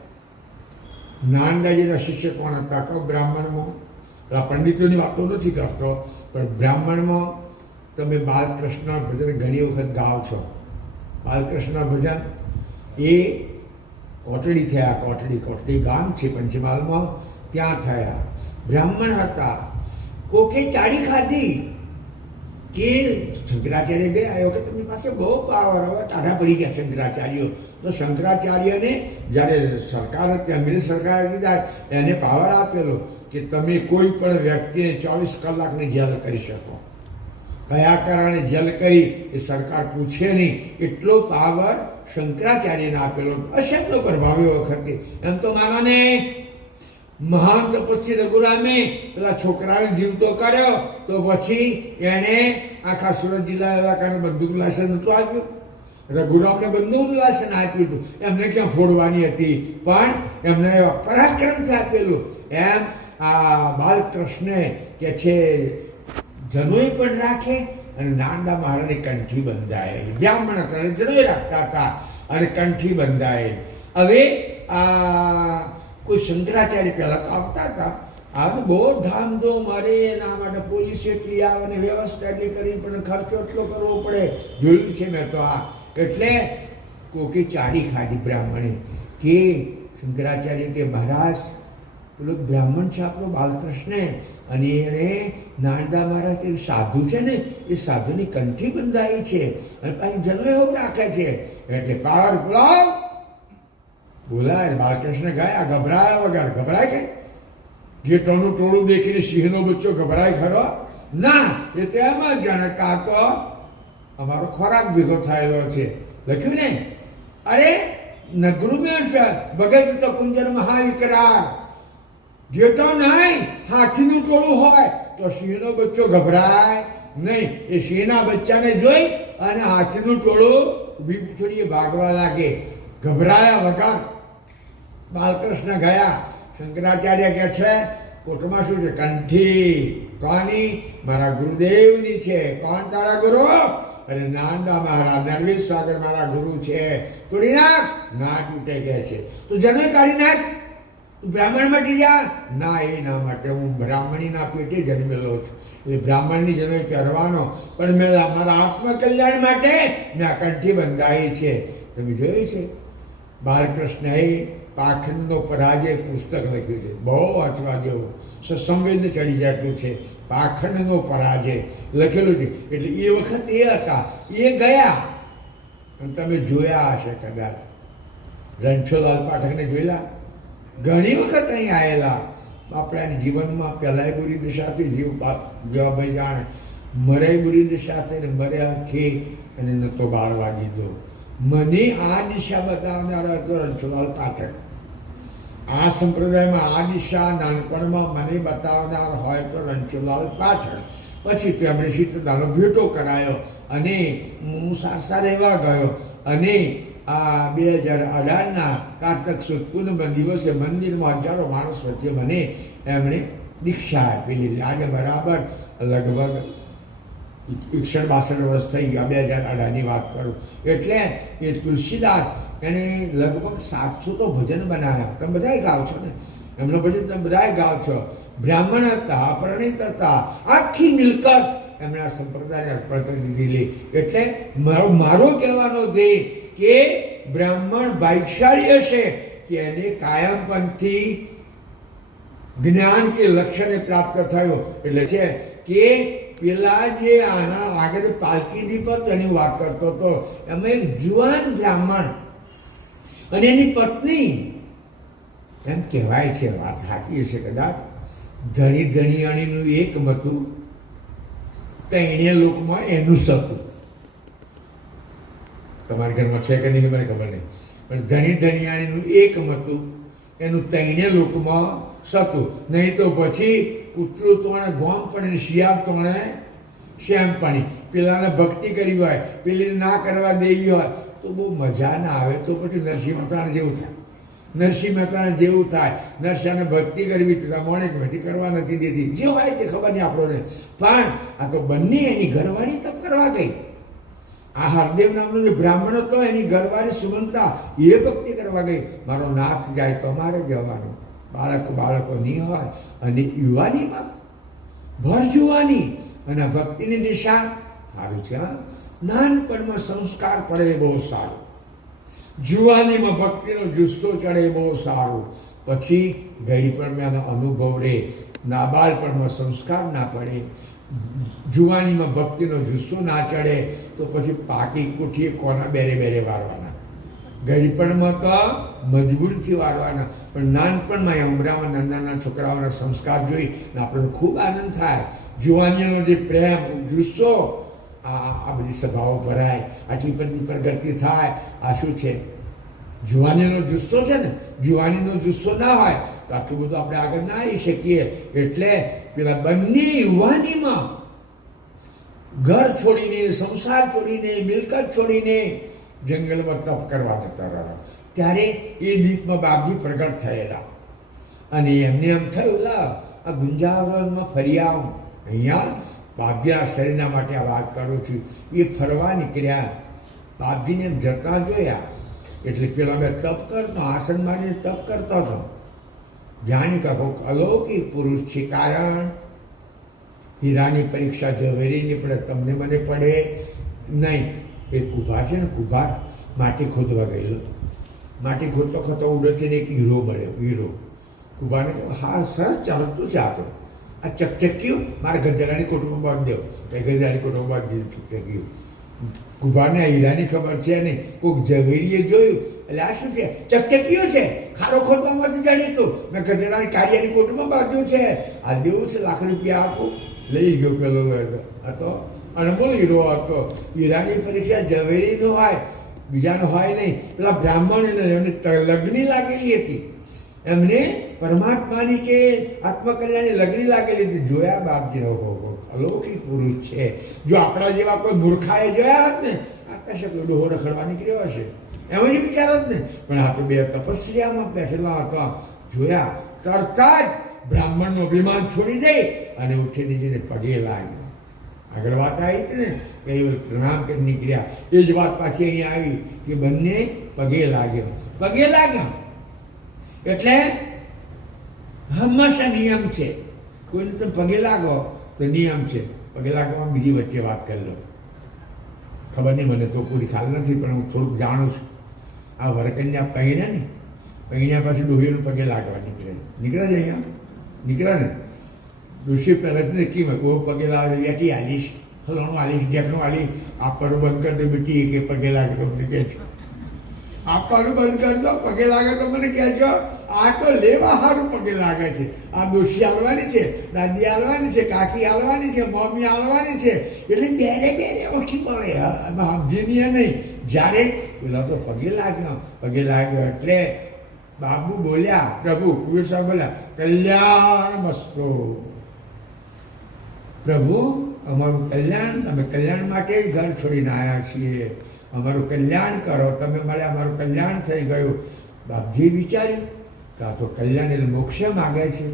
નાનદાજીના શિષ્ય કોણ હતા કહો? બ્રાહ્મણમાં, પંડિતોની વાતો નથી કરતો, પણ બ્રાહ્મણમાં તમે બાલકૃષ્ણ ભજન ઘણી વખત ગાઓ છો. બાલકૃષ્ણ ભજન એ કોટડી થયા. કોટડી ગામ છે પંચમહાલમાં, ત્યાં થયા. બ્રાહ્મણ હતા. કોકે ચાડી ખાધી કે શંકરાચાર્ય ગયા. એ વખત એમની પાસે બહુ પાવર, હવે ટાઢા પડી ગયા શંકરાચાર્યો. તો શંકરાચાર્યને જ્યારે સરકાર હતી, અંગ્રેજ સરકાર હતી, ત્યારે એને પાવર આપેલો કે તમે કોઈ પણ વ્યક્તિને 24 કલાકની જેલ કરી શકો. કયા કારણે જેલ કરી એ સરકાર પૂછે નહીં, એટલો પાવર શંકરાચાર્યને આપેલો. અશબ્દનો પ્રભાવ એ વખતે. એમ તો માનોને મહાન તપસ્વી રઘુરામે પેલા છોકરાને જીવતો કર્યો, તો પછી એને આખા સુરત જિલ્લા ઇલાકાને બંદૂક લાયસન્સ નહોતું આપ્યું. રઘુરામને બંદૂકનું લાયસન્સ આપ્યું હતું. એમને ક્યાં ફોડવાની હતી, પણ એમને પરાક્રમથી આપેલું. એમ આ બાલકૃષ્ણે કે છે જનોઈ પણ રાખે અને નાનદા મહારાજની કંઠી બંધાયેલી. બ્રાહ્મણ હતા એટલે જનોઈ રાખતા હતા અને કંઠી બંધાયેલી. હવે આ કોઈ શંકરાચાર્ય પહેલાં તો આવતા હતા, આ બહુ ધામધૂમ, અરે એના માટે પોલીસ એટલી આવે ને વ્યવસ્થા એટલી કરી, પણ ખર્ચો એટલો કરવો પડે. જોયું છે મેં તો આ. એટલે કોકે ચાડી ખાધી બ્રાહ્મણે કે શંકરાચાર્ય કે મહારાજ પેલો બ્રાહ્મણ છે આપણો બાલકૃષ્ણ, અને એણે નાનદા મહારાજ કે સાધુ છે ને, એ સાધુની કંઠી બંધાઈ છે અને પાછી જન્મ એવો રાખે છે. એટલે કાર બોલાય. બાલકૃષ્ણ ગયા ગભરાયા વગર. ગભરાય કે ઘેટોનું ટોળું દેખીને સિંહનો બચ્ચો ગભરાય ખરો? ના, એ તો એમ જ જાણે કા તો અમારો ખોરાક ભેગો થયેલો છે. લખ્યું ને, અરે નગરુમેશ ભગત તો કુંજર મહાવિકરાર. ઘેટો નહીં, હાથીનું ટોળું હોય તો સિંહનો બચ્ચો ગભરાય નહીં. એ સિંહના બચ્ચાને જોઈ અને હાથીનું ટોળું ઊભી પૂછડીએ ભાગવા લાગે, ગભરાયા વગર. બાલકૃષ્ણ ગયા. શંકરાચાર્ય કહે છે કોટમાં શું છે? કંઠી. કોની? મારા ગુરુદેવની છે. કોણ તારા ગુરુ? અરે નાનદા મહારાજ, નરવીર સાગર મારા ગુરુ છે. તોડી નાખ. ના તૂટે કહે છે. તું જન્મ કાઢી નાખ. તું બ્રાહ્મણ મટી જા. ના, એ ના માટે. હું બ્રાહ્મણીના પેટે જન્મેલો છું. એ બ્રાહ્મણની જન્મ પહેરવાનો, પણ મેં મારા આત્મકલ્યાણ માટે મેં આ કંઠી બંધાઈ છે. તમે જોયું છે બાલકૃષ્ણએ પાખંડનો પરાજય પુસ્તક લખ્યું છે. બહુ વાંચવા જેવું, સંવેદ ચડી જતું છે. પાખંડનો પરાજય લખેલું છે. એટલે એ વખત એ હતા, એ ગયા. અને તમે જોયા હશે કદાચ રણછોડલાલ પાઠકને જોયેલા, ઘણી વખત અહીં આવેલા. આપણા જીવનમાં પહેલાંય બુરી દશાથી જવાભાઈ જાણે, મરે બુરી દશાથી ને મરે આંખી અને નતો બાળવા દીધો. મને આ દિશા બતાવનારો હતો રણછોડલાલ પાઠક. આ સંપ્રદાયમાં આ દિશા નાનપણમાં મને બતાવનાર હોય તો રણછોડલાલ પાઠક. પછી તેમણે સીતાદાનો ભેટો કરાયો અને હું સારસા રહેવા ગયો. અને આ 2018ના કારતક સુદ પૂનમના દિવસે મંદિરમાં હજારો માણસ વચ્ચે મને એમણે દીક્ષા આપેલી. આજે બરાબર લગભગ 61-62 વર્ષ થઈ ગયા, 2018ની વાત કરું. એટલે એ તુલસીદાસ એને લગભગ 700 તો ભજન બનાવ્યા. તમે બધાય ગાઓ છો ને, એમનો ભજન તમે બધાય ગાઓ છો. બ્રાહ્મણ હતા, અપરિણિત હતા, આખી મિલકત એમણે આ સંપ્રદાયને અર્પણ કરી દીધેલી. એટલે મારો કહેવાનો ધ્યેય કે બ્રાહ્મણ ભાગ્યશાળી હશે કે એને કાયમપંથી જ્ઞાન કે લક્ષ્યને પ્રાપ્ત થયો. એટલે છે કે પેલા જે આના આગળ પાલકી દીપક એની વાત કરતો હતો, એમાં એક જુવાન બ્રાહ્મણ અને એની પત્ની, એમ કહેવાય છે, વાત સાચી હશે કદાચ, ધણી ધણીયાણીનું એક મતું, તૈણે લોકમાં એનું સતું. તમારા ઘરમાં છે કે નહીં મને ખબર નહીં, પણ ધણી ધણીયાણીનું એક મતું, એનું તૈણે લોકમાં સતું. નહીં તો પછી કૂતરું તોણે ગોમ પણ શિયાળ તોણે શ્યામ પાણી. પેલાને ભક્તિ કરી હોય, પેલીને ના કરવા દેવી હોય તો બહુ મજા ના આવે. તો પછી નરસિંહ મહેતાને જેવું થાય. નરસિંહ મહેતાને જેવું થાય. નરસિંહને ભક્તિ કરવી મોણે ભક્તિ કરવા નથી દેતી. જે હોય તે ખબર નહીં આપણને. પણ આ તો બંને એની ઘરવાળી તપ કરવા ગઈ. આ હરદેવ નામનો જે બ્રાહ્મણ હતો એની ઘરવાળી સુમંતા એ ભક્તિ કરવા ગઈ. મારો નાથ જાય તો અમારે જવાનું. બાળકો નહીં હોય. અને યુવાનીમાં ભર જુવાની અને ભક્તિની દિશા સારું છે. નાનપણમાં સંસ્કાર પડે બહુ સારું, જુવાનીમાં ભક્તિનો જુસ્સો ચડે બહુ સારું. પછી ગઈપણમાં અનુભવ રહે. નાબાળપણમાં સંસ્કાર ના પડે, જુવાનીમાં ભક્તિનો જુસ્સો ના ચડે તો પછી પાકી કોઠીએ કોના બેરે બેરે વારવાના. ગળીપણમાં તો મજબૂરથી વારવાના. પણ નાનપણમાં ઉમરામાં નાના છોકરાઓના સંસ્કાર જોઈ આપણને ખૂબ આનંદ થાય. જુવાનીનો જે પ્રેમ જુસ્સો, આ બધી સભાઓ ભરાય, આટલી બધી પ્રગતિ થાય. આ શું છે? જુવાનીનો જુસ્સો છે ને. જુવાનીનો જુસ્સો ના હોય તો આટલું બધું આપણે આગળ ના આવી શકીએ. એટલે પેલા બંને યુવાનીમાં ઘર છોડીને, સંસાર છોડીને, મિલકત છોડીને જંગલમાં તપ કરવા જતા રહ્યા. ત્યારે એ દીપમાં બાપજી પ્રગટ થયેલા અને એમને એમ થયું, લા આ ગુંજાવરમાં ફરી આવું. અહીંયા બાપજીના શરીરના માટે આ વાત કરું છું. એ ફરવા નીકળ્યા. બાપજીને એમ જતા જોયા. એટલે પેલા મેં તપ કરતો, આસન માંડીને તપ કરતો હતો. જાણી કહો અલૌકિક પુરુષ છે. કારણ હીરાની પરીક્ષા ઝવેરીની પડે, તમને મને પડે નહીં. એ કુભાર છે ને, કુભાર માટી ખોદવા ગયેલો. માટી ખોદતો ખોદતો ઉડેથી એક હીરો મળ્યો. હીરો કુભારને કહ્યું, હા સરસ ચમકતું છે આ તો. આ ચકચક્યું મારા ગજરાની કોટમાં બાંધી દો. તો એ ગજરાની કોટમાં બાંધી દીધું ચકચક્યું. કુભારને આ હીરાની ખબર છે નહીં. કોઈક ઝવેરીએ જોયું, એટલે આ શું છે? ચકચક્યું છે, ખાડો ખોદવામાંથી જાણીતું. મેં ગજરાની કાળિયાની કોટમાં બાંધ્યું છે. આ દેવું છે, લાખ રૂપિયા આપું. લઈ ગયો પેલો હતો, અનમોલ હીરો હતો. હીરાની પરીક્ષા ઝવેરીનો હોય, બીજાનો હોય નહીં. પેલા બ્રાહ્મણ એમને લગ્ની લાગેલી હતી. એમને પરમાત્માની કે આત્મકલ્યાણની લગ્ની લાગેલી હતી. જોયા બાપજી, અલૌકિક પુરુષ છે. જો આપણા જેવા કોઈ મૂર્ખાએ જોયા હોત ને, આ કશે કોઈ ડોહો રખડવા નીકળ્યો હશે, એમ જ વિચારો જ ને. પણ આ તો બે તપસ્યામાં બેઠેલા હતા. જોયા તરત જ બ્રાહ્મણનું અભિમાન છોડી દે અને ઉઠીને જઈને પગે લાગ્યો. આગળ વાત આવી હતી ને કે એ પ્રણામ કરી નીકળ્યા. એ જ વાત પાછી અહીંયા આવી કે બંને પગે લાગ્યો. પગે લાગ્યો એટલે હંમેશા નિયમ છે. કોઈને તમે પગે લાગો તો નિયમ છે. પગે લાગવામાં બીજી વચ્ચે વાત કરી લો. ખબર નહીં, મને તો પૂરી ખ્યાલ નથી, પણ હું થોડુંક જાણું છું. આ વરકન્યા કહીને ને, કહીને પાછું ડોહીનું પગે લાગવા નીકળે. નીકળે છે અહીંયા, નીકળે ને. ડોશી પહેલાં જ નક્કી બહુ પગે લાગે, વેટી હાલીશ, ફલાણું હાલીશ, ઢેકણું હાલીશ. આપવાનું બંધ કરી દો બેટી, કે પગે લાગે તો મને કહે છો. આપવાનું બંધ કરી દો, પગે લાગે તો મને કહેજો. આ તો લેવા સારું પગે લાગે છે. આ ડોશી હાલવાની છે, દાદી હાલવાની છે, કાકી હાલવાની છે, મમ્મી હાલવાની છે. એટલે બેરે ઓછી પડે. એમાં સમજીને નહીં. જ્યારે પેલા તો પગે લાગ્યો એટલે બાબુ બોલ્યા, પ્રભુ કુબેર બોલ્યા, કલ્યાણ મસ્તો. પ્રભુ અમારું કલ્યાણ, અમે કલ્યાણ માટે જ ઘર છોડીને આવ્યા છીએ. અમારું કલ્યાણ કરો, તમે મળ્યા, અમારું કલ્યાણ થઈ ગયું. બાપજીએ વિચાર્યું કે આ તો કલ્યાણ એટલે મોક્ષ માગે છે.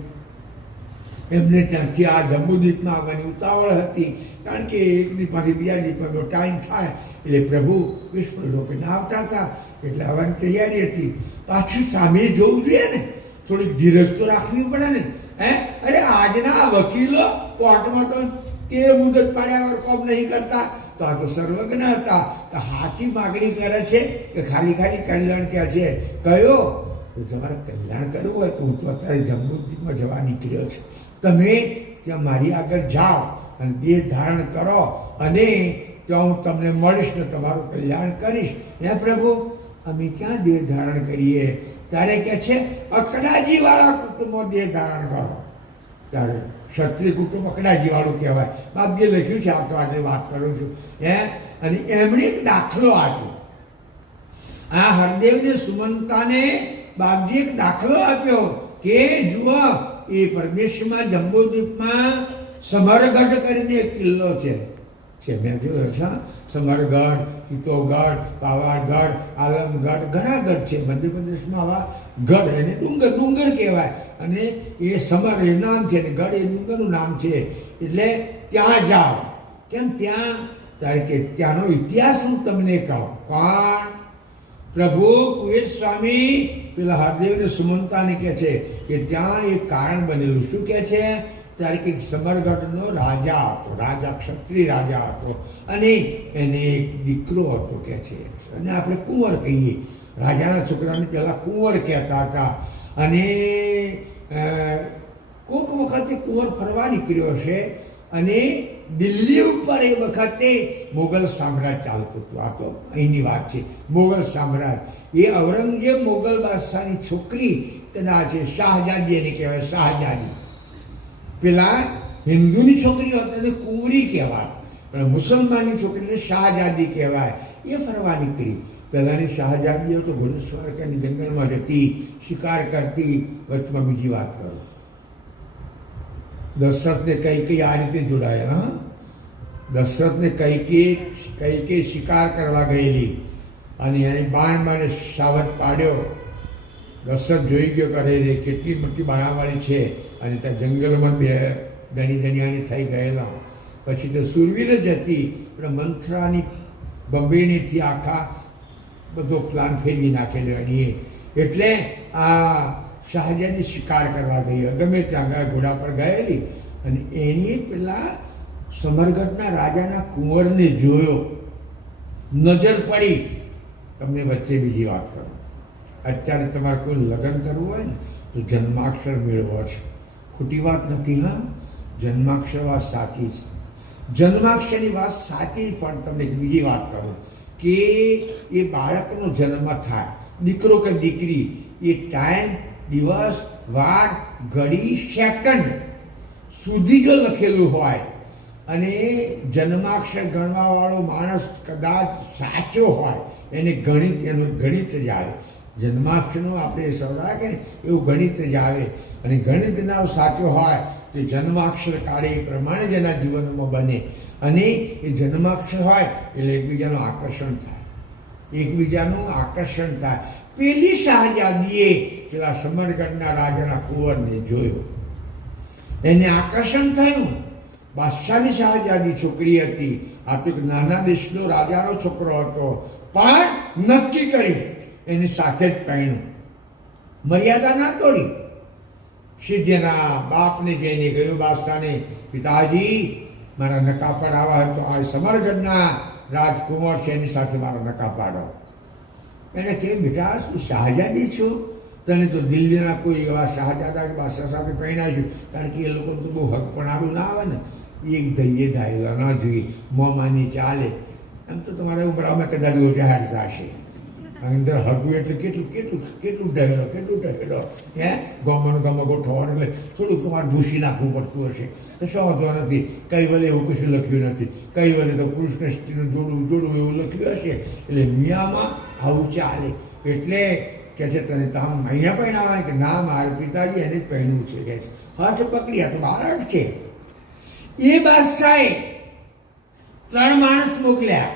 એમને ત્યાંથી આ જંબુદ્વીપમાં આવવાની ઉતાવળ હતી. કારણ કે એક દીપમાંથી બીજા દીપમાં ટાઈમ થાય એટલે પ્રભુ વિષ્ણુ લોકે ના આવતા હતા. એટલે આવવાની તૈયારી હતી. પાછું સામે જોવું જોઈએ ને, થોડીક ધીરજ તો રાખવી પડે ને. અરે આજના વકીલો કોર્ટમાં તો 13 મુદત પાડ્યા વગર કોમ નહીં કરતા. તો આ તો સર્વજ્ઞ હતા. તો સાચી માગણી કરે છે કે ખાલી કલ્યાણ ક્યાં છે. કયો તો તમારે કલ્યાણ કરવું હોય તો હું તો અત્યારે જંબુદ્વીપમાં જવા નીકળ્યો છું. તમે ત્યાં મારી આગળ જાઓ અને દેહ ધારણ કરો અને ત્યાં હું તમને મળીશ ને તમારું કલ્યાણ કરીશ. હે પ્રભુ, અમે ક્યાં દેહ ધારણ કરીએ? ત્યારે કે છે અકડાજી વાળા કુટુંબો દેહ ધારણ કરો. ત્યારે ક્ષત્રિય કુટુંબ અકડાજી વાળું કહેવાય. બાપજીએ લખ્યું છે, આ તો આજે વાત કરું છું. અને એમણે એક દાખલો આપ્યો. આ હરદેવને સુમંતાને બાપજી એક દાખલો આપ્યો કે જુઓ, એ પ્રદેશમાં જંબુદ્વીપમાં સમરગઢ કરીને એક કિલ્લો છે. મેં જોયો છે. સમરગઢ, ચિત્તોગઢ, પાવાગઢ, આલમગઢ, ઘણા ગઢ છે. મધ્યપ્રદેશમાં આવા ગઢ, એને ડુંગર કહેવાય. અને એ સમર એ નામ છે ને ગઢ એ ડુંગરનું નામ છે. એટલે ત્યાં જાઓ. કેમ ત્યાં? ત્યારે કે ત્યાંનો ઇતિહાસ હું તમને કહું. પણ પ્રભુ કુબેર સ્વામી પેલા હરદેવને સુમંતાને કહે છે કે ત્યાં એક કારણ બનેલું. શું કહે છે? ત્યારે કે સમરગઢનો રાજા હતો, ક્ષત્રિય રાજા હતો. અને એને એક દીકરો હતો કે છે. અને આપણે કુંવર કહીએ. રાજાના છોકરાને પહેલાં કુંવર કહેતા હતા. અને કોઈક વખતે કુંવર ફરવા નીકળ્યો છે અને દિલ્હી ઉપર એ વખતે મોગલ સામ્રાજ્ય ચાલતું હતું. આ તો અહીંની વાત છે. મોગલ સામ્રાજ્ય એ ઔરંગઝેબ મોગલ બાદશાહની છોકરી કદાચ શાહજાદી એને કહેવાય. શાહજાદી પેલા હિન્દુની છોકરીઓ હતી એને કુંવરી કહેવાય, પણ મુસલમાનની છોકરીને શાહજાદી કહેવાય. એ ફરવા નીકળી. પહેલાંની શાહજાદીઓ તો ઘોડેશ્વર કે જંગલમાં જતી, શિકાર કરતી. વચમાં બીજી વાત કરું. દશરથને કઈ આ રીતે જોડાયા. દશરથને કઈ શિકાર કરવા ગયેલી અને એને બાણ મારે સાવધ પાડ્યો. દશરથ જોઈ ગયો કે અરે કેટલી મોટી બાણાવાળી છે. અને ત્યાં જંગલમાં બે ધણિયાણી થઈ ગયેલા. પછી તો સુરવીર જ હતી, પણ મંથરાની બંબેણીથી આખા બધો પ્લાન ફેરવી નાખેલો. અને એટલે આ શાહજાદી શિકાર કરવા ગઈ, ગમે ત્યાં ગયા, ઘોડા પર ગયેલી, અને એણે પેલા સમરગઢના રાજાના કુંવરને જોયો, નજર પડી. તમને વચ્ચે બીજી વાત કરું, અત્યારે તમારે કોઈ લગ્ન કરવું હોય ને તો જન્માક્ષર મેળવો છે. ખોટી વાત નથી. હા, જન્માક્ષર વાત સાચી છે, જન્માક્ષરની વાત સાચી. પણ તમને એક બીજી વાત કરું કે એ બાળકનો જન્મ થાય, દીકરો કે દીકરી, એ ટાઈમ, દિવસ, વાર, ઘડી, સેકન્ડ સુધી જો લખેલું હોય અને જન્માક્ષર ગણવાવાળો માણસ કદાચ સાચો હોય, એને ગણિત, એનું ગણિત જ આવે. જન્માક્ષરનું આપણે સૌરા કે એવું ગણિત જ આવે. અને ગણિત ના સાચો હોય તો જન્માક્ષર કાઢે એ પ્રમાણે જ એના જીવનમાં બને. અને એ જન્માક્ષર હોય એટલે એકબીજાનું આકર્ષણ થાય, એકબીજાનું આકર્ષણ થાય. પેલી શાહજાદીએ પેલા સમરગઢના રાજાના કુંવરને જોયો, એને આકર્ષણ થયું. બાદશાહની શાહજાદી છોકરી હતી, આ તો એક નાના દેશનો રાજાનો છોકરો હતો, પણ નક્કી કર્યું એની સાથે જ પહેણું, મર્યાદા ના તોડી. સિદ્ધના બાપને જઈને કહ્યું, બાદશાહને, પિતાજી મારા નકા પડાવવા હતો, આ સમરગઢના રાજકુમાર છે, એની સાથે મારા નકા પાડો. એને કે બેટા તું શાહજાદી છો, તને તો દિલ્હીના કોઈ એવા શાહજાદા કે બાદશાહ સાથે પહેણાવ્યું, કારણ કે એ લોકો તો બહુ હક પણ સારું ના આવે ને, એક દઈએ ધાયેલા ના જોઈએ, મોંમાંની ચાલે. એમ તો તમારા ઉમરામાં કદાચ લોજાહાર થશે. અંદર હગવું એટલે કેટલું કેટલું કેટલું ઢહેડો, કેટલું ઢહેડો, હે ગમણ ગમ ગોઠવવાનું, એટલે થોડુંક તમારે ભૂસી નાખવું પડતું હશે. તો શું વાંધો નથી, કઈ વલે એવું કશું લખ્યું નથી, કઈ વલે તો પુરુષને સ્ત્રીનું જોડવું જોડવું એવું લખ્યું હશે. એટલે મિયામાં આવું ચાલે. એટલે કે છે તને તામ અહીંયા પહેણાવવા કે ના, મારે પિતાજી એને જ પહેરવું છે કે છે. હાથ પકડી, આ તો બાળક છે. એ બાદશાહે 3 માણસ મોકલ્યા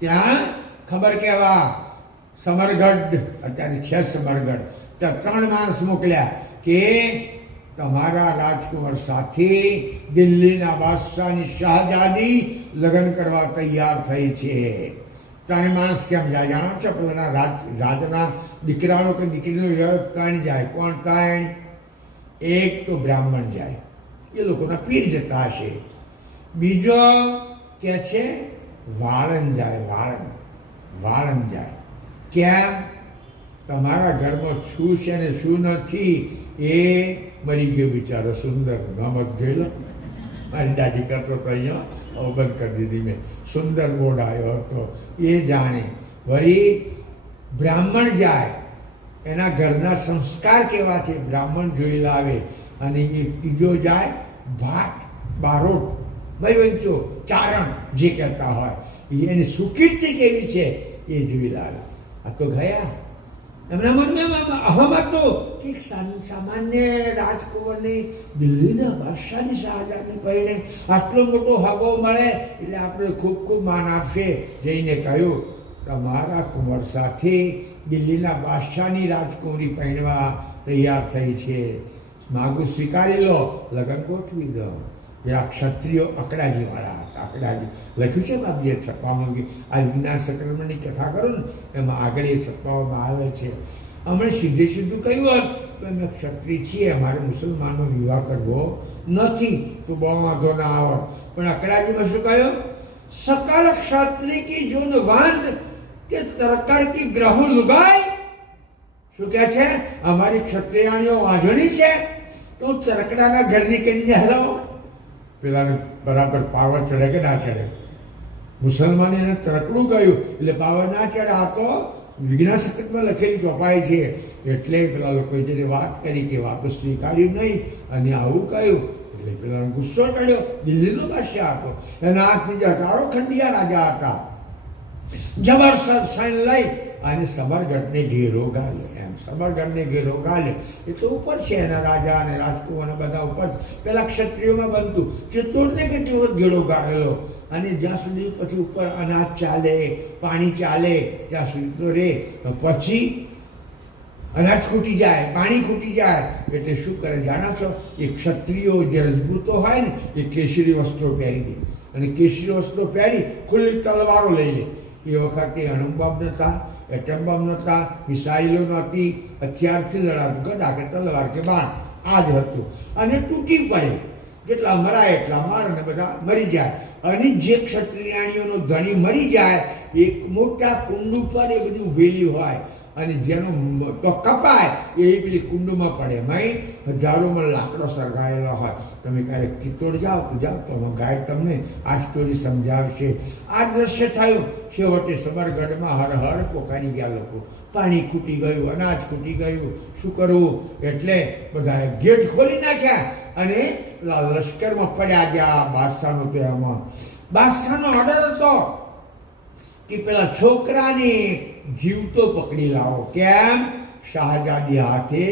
ત્યાં, ખબર કેવા સમરગઢ, અત્યારે છે સમરગઢ, ત્યાં 3 માણસ મોકલ્યા કે તમારા રાજકુમાર સાથે દિલ્હીના બાદશાહની શાહજાદી લગ્ન કરવા તૈયાર થઈ છે. 3 માણસ કેમ જાય જાણો છો? પેલાના રાજાના દીકરાનો કે દીકરીનો 3 જાય. કોણ 3? એક તો બ્રાહ્મણ જાય, એ લોકોના પીર જતા હશે. બીજો કે છે વાળંદ જાય, વાળંદ જાય. કેમ? તમારા ઘરમાં શું છે ને શું નથી એ મરી ગયો બિચારો સુંદર, ગમત ગયેલો. મારી દાદી કરતો તો અહીંયા, હવે બંધ કરી દીધી મેં. સુંદર બોર્ડ આવ્યો હતો, એ જાણે. વળી બ્રાહ્મણ જાય, એના ઘરના સંસ્કાર કેવા છે બ્રાહ્મણ જોઈ લાવે. અને એક ત્રીજો જાય ભાટ, બારોટ, વૈવંચો, ચારણ જે કહેતા હોય, એની સુકીર્તિ કેવી છે એ જોઈ લાવે. આ તો ગયા. એમના મનમાં અહમ હતો કે સામાન્ય રાજકુંવરની દિલ્હીના બાદશાહની શાહજાદી પહેણે આટલો મોટો હગો મળે એટલે આપણે ખૂબ ખૂબ માન આપશે. જઈને કહ્યું, તમારા કુંવર સાથે દિલ્હીના બાદશાહની રાજકુંવરી પહેણવા તૈયાર થઈ છે, માગું સ્વીકારી લો, લગ્ન ગોઠવી દો. જરા ક્ષત્રિયો અકડાજીવાળા હતા, અકડાજી લખ્યું છે બાપજીએ છપામાં. આ વિજ્ઞાન સંક્રમણની કથા કરું ને એમાં આગળ એ છપાવવામાં આવે છે. હમણાં સીધે સીધું કહ્યું હોત તો અમે ક્ષત્રિય છીએ, અમારે મુસલમાનનો વિવાહ કરવો નથી, તો બહુ વાંધો ના આવત. પણ અકડાજીમાં શું કહ્યું? સકલ ક્ષત્રિય કી જૂન વાંધ કે તરકડ કી ગ્રહુ લુગાય. શું કહે છે? અમારી ક્ષત્રિયાણીઓ વાંઝણી છે તો હું તરકડાના ઘરની કરીને હલાવો. પેલાને બરાબર પાવર ચડે કે ના ચડે? મુસલમાને એને તરકડું કહ્યું એટલે પાવર ના ચડે. આ તો વિજ્ઞાન સંકટમાં લખેલી ચોપાઈ છે. એટલે પેલા લોકોએ જેને વાત કરી કે વાપસ સ્વીકાર્યું નહીં અને આવું કહ્યું એટલે પેલાનો ગુસ્સો ચડ્યો. દિલ્હીનો બાદશાહ હતો, એના હાથની જે હટારો ખંડિયા રાજા હતા, જબરદસ્ત સૈન્ય લઈ અને સમરગઢને ઘેરો ગાલ્યો. એમ સમરગઢને ઘેરો ગાલ્યો એ તો ઉપર છે, એના રાજા અને રાજકુમાર બધા ઉપર. પેલા ક્ષત્રિયોમાં બનતું ચિત્તોડને કેટલી વખત ઘેરો ગાળેલો. અને જ્યાં સુધી પછી ઉપર અનાજ ચાલે, પાણી ચાલે ત્યાં સુધી તો રે. પછી અનાજ ખૂટી જાય, પાણી ખૂટી જાય એટલે શું કરે જાણો છો? એ ક્ષત્રિયો જે રજપૂતો હોય ને એ કેસરી વસ્ત્રો પહેરી દે, અને કેસરી વસ્ત્રો પહેરી ખુલ્લી તલવારો લઈ લે. એ વખતે અણુબાબ નતા, એટમ બોમ્બ નહોતા, મિસાઇલો નહોતી, હથિયારથી લડાતું, ગદા કે તલવાર કે બાણ આ જ હતું. અને તૂટી પડે, જેટલા મરાય એટલા માર અને બધા મરી જાય. અને જે ક્ષત્રિયાણીઓનો ધણી મરી જાય એક મોટા કુંડ ઉપર એ બધી ઉભેલી હોય અને જેનો તો કપાય એ પેલી કુંડમાં પડે. મય હજારોમાં લાકડો સળગાયેલો હોય. તમે ક્યારેક ચિત્તોડ જાઓ તો જાઓ તો ગાઈડ તમને આ સ્ટોરી સમજાવશે. આ દ્રશ્ય થયું. છેવટે સમરગઢમાં હર હર પોકારી ગયા લોકો. પાણી ખૂટી ગયું, અનાજ ખૂટી ગયું, શું કરવું? એટલે બધાએ ગેટ ખોલી નાખ્યા અને પેલા લશ્કરમાં પડ્યા ગયા. બાદશાહનો તેમાં બાદશાહનો ઓર્ડર હતો કે પેલા છોકરાને જીવતો પકડી લાવો. કેમ? શાહજાદી હાથે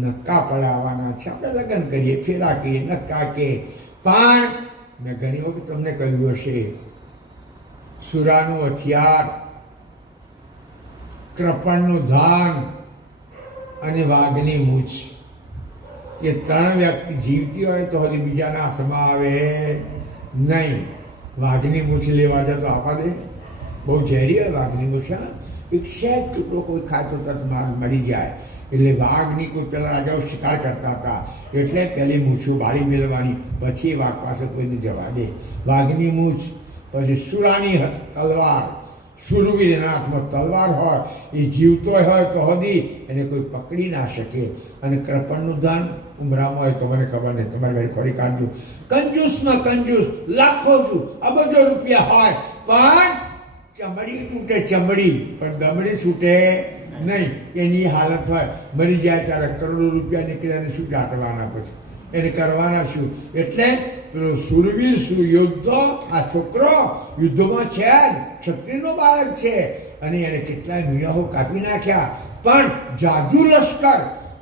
નક્કા પડાવવાના છે. આપણે લગ્ન કરીએ, ફેરા કહીએ, નક્કા કે. પણ મેં ઘણી વખત તમને કહ્યું હશે, સુરાનું હથિયાર, કૃપણનું ધાન અને વાઘની મૂછ, એ ત્રણ વ્યક્તિ જીવતી હોય તો હજી બીજાના હાથમાં આવે નહીં. વાઘની મૂછ લેવા જાય તો આપવા દે? બહુ ઝેરી હોય વાઘની મૂછ. એક સહેજ ટુકડો કોઈ ખાતો તરત મરી જાય. એટલે વાઘની કોઈ પેલા રાજાઓ શિકાર કરતા હતા એટલે પેલી મૂછું બાળી મેળવાની, પછી વાઘ પાસે કોઈને જવા દે. વાઘની મૂછ, પછી સુરાની તલવાર. શૂરવીરના હાથમાં તલવાર હોય, એ જીવતો હોય તો હદી એને કોઈ પકડી ના શકે. અને કૃપણનું ધન ઉમરામાં હોય તો મને ખબર નહીં, તમારી ભાઈ ખોરી કાઢજો. કંજૂસમાં કંજૂસ, લાખો શું અબજો રૂપિયા હોય, પણ ચમડી તૂટે, ચમડી પણ દમડી છૂટે નહીં. એની હાલત હોય. મરી જાય ત્યારે કરોડો રૂપિયા નીકળ્યા શું દાટવાના, પછી એને કરવાના શું? એટલે સુરવીર યોદ્ધો, આ છોકરો યુદ્ધમાં છે, ક્ષત્રિયનો બાળક છે અને એને કેટલાય મિયાઓ કાપી નાખ્યા. પણ જાદુ લશ્કર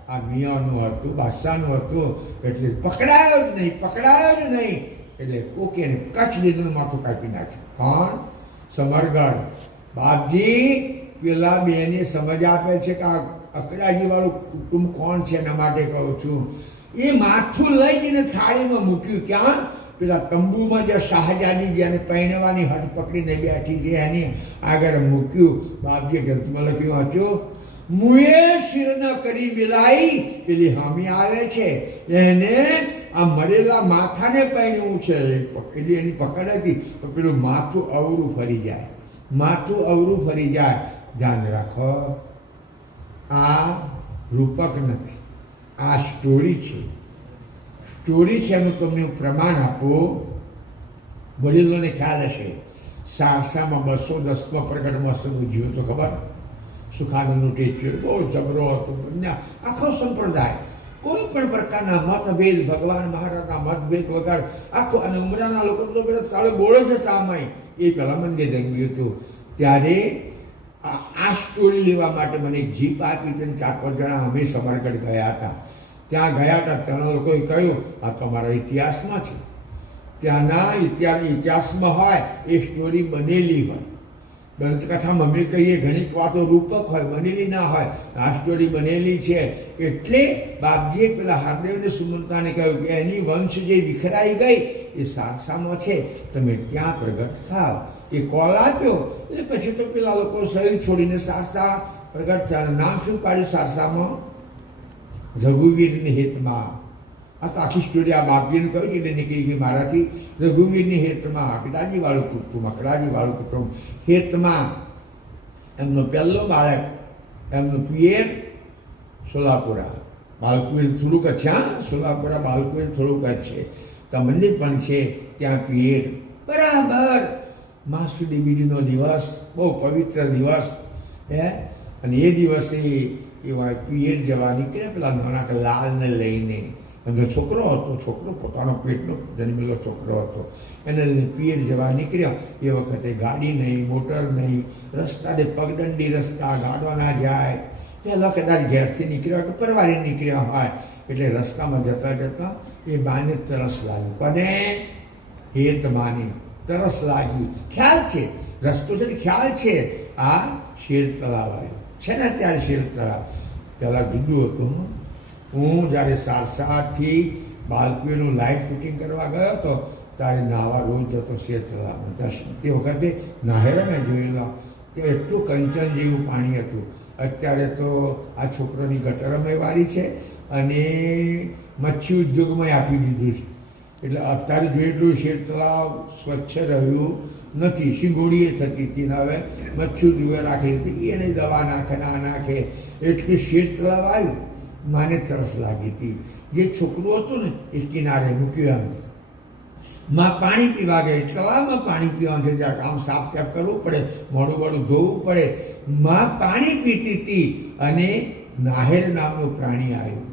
આ મિયાનું હતું, બાદશાહનું હતું. એટલે પકડાયો જ નહીં, પકડાયો જ નહીં. એટલે કોકે એને કચ્છ લીધું, માથું કાપી નાખ્યું. પણ સમરગઢ બાપજી પેલા બેને સમજ આપે છે કે આ અકડાજી વાળું કુટુંબ કોણ છે, એના માટે કહું છું. એ માથું લઈ જઈને થાળીમાં મૂક્યું. ક્યાં? પેલા તંબુમાં જે શાહજાદી જેને પહેરવાની હદ પકડીને બેઠી છે એની આગળ મૂક્યું. બાપજીએ ગ્રંથમાં લખ્યું વાંચ્યું, મુએ શિર ન કરી મિલાઈ. પેલી હામી આવે છે એને આ મરેલા માથાને પહેર્યું છે. પેલી એની પકડ હતી તો પેલું માથું અવરું ફરી જાય, માથું અવરું ફરી જાય. ધ્યાન રાખો, આ રૂપક નથી, આ સ્ટોરી છે. સ્ટોરી છે એનું તમને હું પ્રમાણ આપું. વડીલોને ખ્યાલ હશે, સારસામાં 210માં પ્રગટ મહોત્સવ ઉજવ્યો તો ખબર? સુખાનંદનું ટેચ્યુ બહુ જબરો હતો. આખો સંપ્રદાય, કોઈ પણ પ્રકારના મતભેદ, ભગવાન મહારાજના મતભેદ વગર આખો. અને ઉમરાના લોકો તો બધા તાળે બોળે જ હતા. આમાંય એ પેલા મંદિર રંગ્યું હતું. ત્યારે આ સ્ટોરી લેવા માટે મને એક જીપ આપી હતી. 4-5 જણા અમે સમરગઢ ગયા હતા. ત્યાં ગયા હતા, ત્યાંના લોકોએ કહ્યું આ તો અમારા ઇતિહાસમાં છે. ત્યાંના ઇતિહાસમાં હોય એ સ્ટોરી બનેલી હોય. દંતકથામાં અમે કહીએ ઘણી વાતો રૂપક હોય, બનેલી ના હોય. આ સ્ટોરી બનેલી છે. એટલે બાપજીએ પેલા હાર્દેવને સુમંતાને કહ્યું કે એની વંશ જે વિખરાઈ ગઈ એ સારસામાં છે, તમે ત્યાં પ્રગટ થાવ. એ કોલ આપ્યો એટલે પછી તો પેલા લોકો શરીર છોડીને સારસા પ્રગટ થયા. નામ શું પાડ્યું સારસામાં? રઘુવીરની હેતમાં. આ તો આખી સ્ટોરી આ બાપજીને કહ્યું કે એટલે નીકળી ગઈ મારાથી. રઘુવીરની હેતમાં, અકડાજી વાળું કુટુંબ, અકડાજી વાળું કુટુંબ હેતમાં. એમનો પહેલો બાળક, એમનું પિયર સોલાપુરા. બાલકુએ થોડુંક જ છે. હા, સોલાપુરા બાલકુએ થોડુંક જ છે. તો મંદિર પણ છે ત્યાં પિયર. બરાબર માસ સુધી બીજનો દિવસ, બહુ પવિત્ર દિવસ. અને એ દિવસે એવા પિયર જવા નીકળ્યા પેલા નાના લાલને લઈને. એમનો છોકરો હતો, છોકરો પોતાનો પેટનો જન્મેલો છોકરો હતો. એને લઈને પિયર જવા નીકળ્યા. એ વખતે ગાડી નહીં, મોટર નહીં, રસ્તાને પગદંડી રસ્તા, ગાડો ના જાય. પહેલાં કદાચ ઘેરથી નીકળ્યા કે પરવારી નીકળ્યા હોય. એટલે રસ્તામાં જતાં જતાં એ બાને તરસ લાગ્યું. કોને? હેત માની તરસ લાગી. ખ્યાલ છે રસ્તો છે, ખ્યાલ છે આ શેર તળાવ આવ્યું છે ને. અત્યારે શેર તળાવ પહેલાં જુદું હતું. હું જ્યારે સારસાથી બાલકુએનું લાઇટ ફિટિંગ કરવા ગયો હતો ત્યારે નાહવા રોજ જતો શેર તળાવમાં. તે વખતે નાહેરા મેં જોયેલા. તે એટલું કંચન જેવું પાણી હતું. અત્યારે તો આ છોકરોની ગટરમય વાળી છે અને મચ્છી ઉદ્યોગમાં આપી દીધું છે. એટલે અત્યારે જેટલું શેર તળાવ સ્વચ્છ રહ્યું નથી. શિંગોડીએ થતી હતી ને હવે મચ્છી ઉદ્યોગે રાખેલી હતી. એને દવા નાખે ના નાખે એટલું શેર તળાવ આવ્યું. માને તરસ લાગી હતી. જે છોકરું હતું ને એ કિનારે મૂક્યું એમ. માં પાણી પીવા ગઈ. તળાવમાં પાણી પીવાનું છે, જરાક આમ સાફ સાફ કરવું પડે, મોડું મોડું ધોવું પડે. માં પાણી પીતી હતી અને નાહેર નામનું પ્રાણી આવ્યું.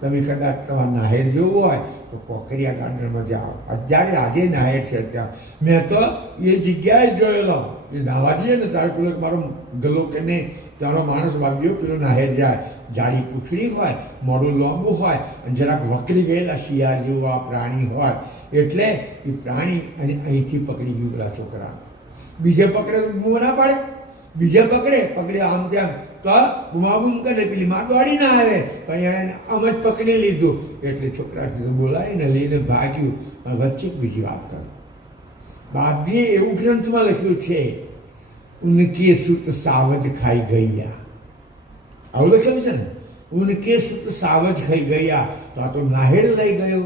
તમે કદાચ તમારે નાહેર જોવું હોય તો કોકરિયા ગાર્ડનમાં જાઓ. અત્યારે આજે નાહેર છે ત્યાં. મેં તો એ જગ્યાએ જોયેલો. એ નાવા જઈએ ને તારે પેલો મારો ગલો કે નહીં તારો માણસ વાગ્યો પેલો નાહેર જાય. જાડી પૂંછડી હોય, મોડું લાંબુ હોય અને જરાક વકરી ગયેલા શિયાળ જેવું આ પ્રાણી હોય. એટલે એ પ્રાણી અને અહીંથી પકડી ગયું પેલા છોકરા. બીજે પકડે બૂમ ના પાડે, બીજે પકડે આમ તેમ તો બૂમાબૂમ કરે. પેલી માં દોડી ના આવે પણ એણે આમ જ પકડી લીધું. એટલે છોકરાથી બોલાવીને લઈને ભાગ્યું. અને વચ્ચે બીજી વાત કરું. બાપજીએ એવું ગ્રંથમાં લખ્યું છે, ઉનકે સુત સાવજ ખાઈ ગયા. આવું લખ્યું છે ને, ઉનકે સુત સાવજ ખાઈ ગયા. તો આ તો નાહેર લઈ ગયો.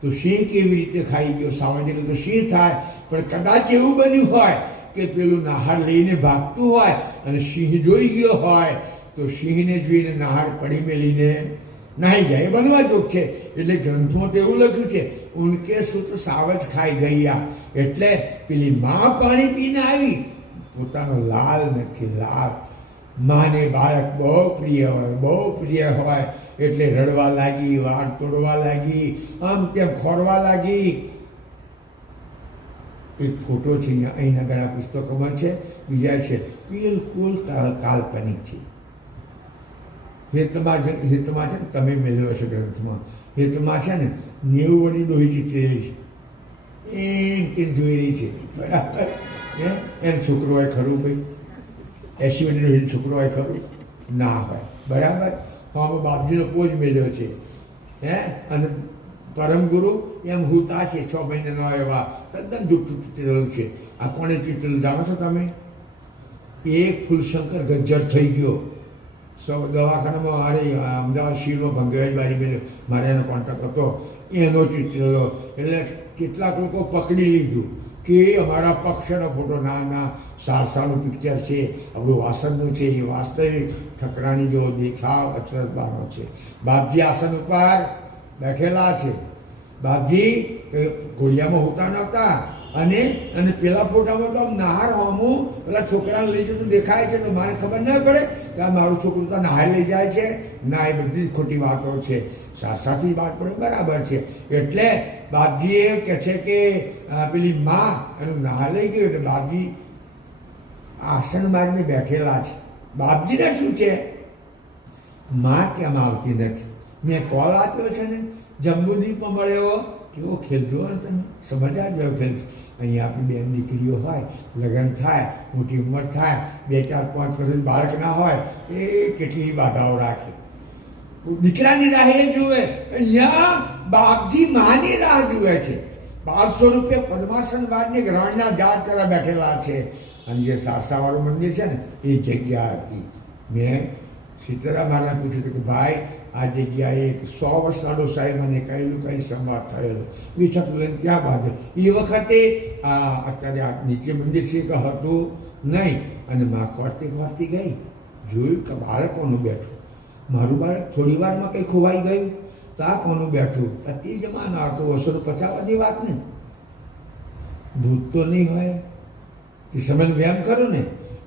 તો સિંહ કેવી રીતે ખાઈ ગયો? સાવજ એટલે તો સિંહ થાય. પણ કદાચ એવું બન્યું હોય કે પેલું નાહાર લઈને ભાગતું હોય અને સિંહ જોઈ ગયો હોય તો સિંહને જોઈને નાહાર પડી મેલીને નાહી જાય. એ બનવા જોગ છે. એટલે ગ્રંથમાં તો એવું લખ્યું છે, ઉનકે સુત સાવજ ખાઈ ગયા. એટલે પેલી માં પાણી પીને આવી. પોતાનો લાલ નથી, લાલ. માને બાળક બહુ પ્રિય હોય, બહુ પ્રિય હોય. એટલે રડવા લાગી, વાળ તોડવા લાગી, આમ તેમ ખોરવા લાગી. એક ફોટો છે અહીંના ઘણા પુસ્તકોમાં છે, બીજા છે, બિલકુલ કાલ્પનિક છે. હેતમાં છે ને, તમે મેળવ્યો છો ગ્રંથમાં. હેતમાં છે ને 90 વળી ડોહી જીતેલી છે. એ જોઈ રહી છે, બરાબર. એમ છોકરો હોય ખરું ભાઈ? 80 વળી ડોહી છોકરો હોય ખરું? ના હોય, બરાબર. આમાં બાપજીનો પોજ મેળ્યો છે. અને પરમ ગુરુ એમ હુતા છે 6 મહિનાનો એવા તદ્દન જુઠ્ઠું ચિતરેલું છે. આ કોણે ચિતરેલું જાણો છો તમે? એક ફૂલશંકર ગજ્જર થઈ ગયો. દવાખાનામાં મારે અમદાવાદ શિવનો ભંગેવાજ બારી મેળ્યો. મારે એનો કોન્ટ્રાક્ટ હતો, એનો ચિતરેલો. એટલે કેટલાક લોકો પકડી લીધું કે અમારા પક્ષનો ફોટો. ના, સારસાનું પિક્ચર છે, આપણું વાસણનું છે. એ વાસ્તવિક ઠકરાણી જેવો દેખાવ અચરજબાનો છે. બાપજી આસન ઉપર બેઠેલા છે. બાપજી ઘોડિયામાં હોતા નહોતા. અને પેલા ફોટામાં તો નહાર હોમું પેલા છોકરાને લઈ જતું દેખાય છે. તો મારે ખબર ના પડે કે આ મારું છોકરું તો નહાર લઈ જાય છે. ના, એ બધી જ ખોટી વાતો છે. સાથી વાત પડે, બરાબર છે. એટલે બાપજી એ કહે છે કે પેલી માં એનું નહાર લઈ ગયું. એટલે બાપજી આસન મારીને બેઠેલા છે. બાપજીને શું છે? માં કેમ આવતી નથી? મેં કોલ આપ્યો છે ને, જંબુદ્વીપમાં મળ્યો. કેવો ખેલ જોવો ને તમે, સમજ આ જેવો ખેલ છે. અહીંયા આપણી બેન દીકરીઓ હોય, લગ્ન થાય, મોટી ઉંમર થાય, 2, 4, 5 વર્ષ બાળક ના હોય, એ કેટલી બાધાઓ રાખે. દીકરાની રાહ એ જુએ. અહીંયા બાપજી માની રાહ જુએ છે. 1200 રૂપિયા પદ્માસન બાદની ગ્રહણના ઝાડ તરફ બેઠેલા છે. અને જે સારસાવાળું મંદિર છે ને એ જગ્યા હતી. મેં સીતારામ મહારાજને પૂછ્યું હતું કે ભાઈ આ જગ્યાએ 100 વર્ષના ડોસાએ મને કહેલું કંઈ સંવાદ થયેલો. વિચાર લઈને ત્યાં બાંધે. એ વખતે અત્યારે આ નીચે મંદિર છે કે હતું નહીં. અને માં ખોરતી ગઈ, જોયું કે બાળકોનું બેઠું. મારું બાળક થોડી વારમાં કંઈ ખોવાઈ ગયું તો આ કોનું બેઠું? તે જમાનો હતો 250 વાત ને. દૂધ તો નહીં હોય. તે સમય વ્યાયામ કરું ને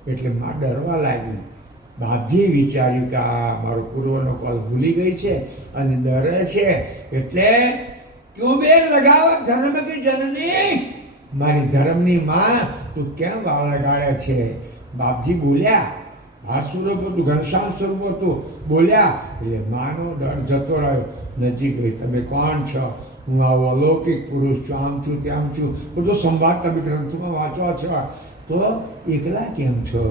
એટલે માં ડરવા લાગી. બાપજીએ વિચાર્યું કે આ મારો પૂર્વનો કોલ ભૂલી ગઈ છે અને ડરે છે. એટલે ક્યું બે લગાવત ધર્મ કી જનની, મારી ધર્મની માં તું કેમ વાળ લગાડે છે? બાપજી બોલ્યા. આ સ્વરૂપ હતું, ઘનશ્યામ સ્વરૂપ હતું. બોલ્યા એટલે માનો ડર જતો રહ્યો. નજીક ગઈ. તમે કોણ છો? હું આવો અલૌકિક પુરુષ છું, આમ છું, તેમ છું. બધો સંવાદ તમે ગ્રંથમાં વાંચો છો. તો એકલા કેમ છો?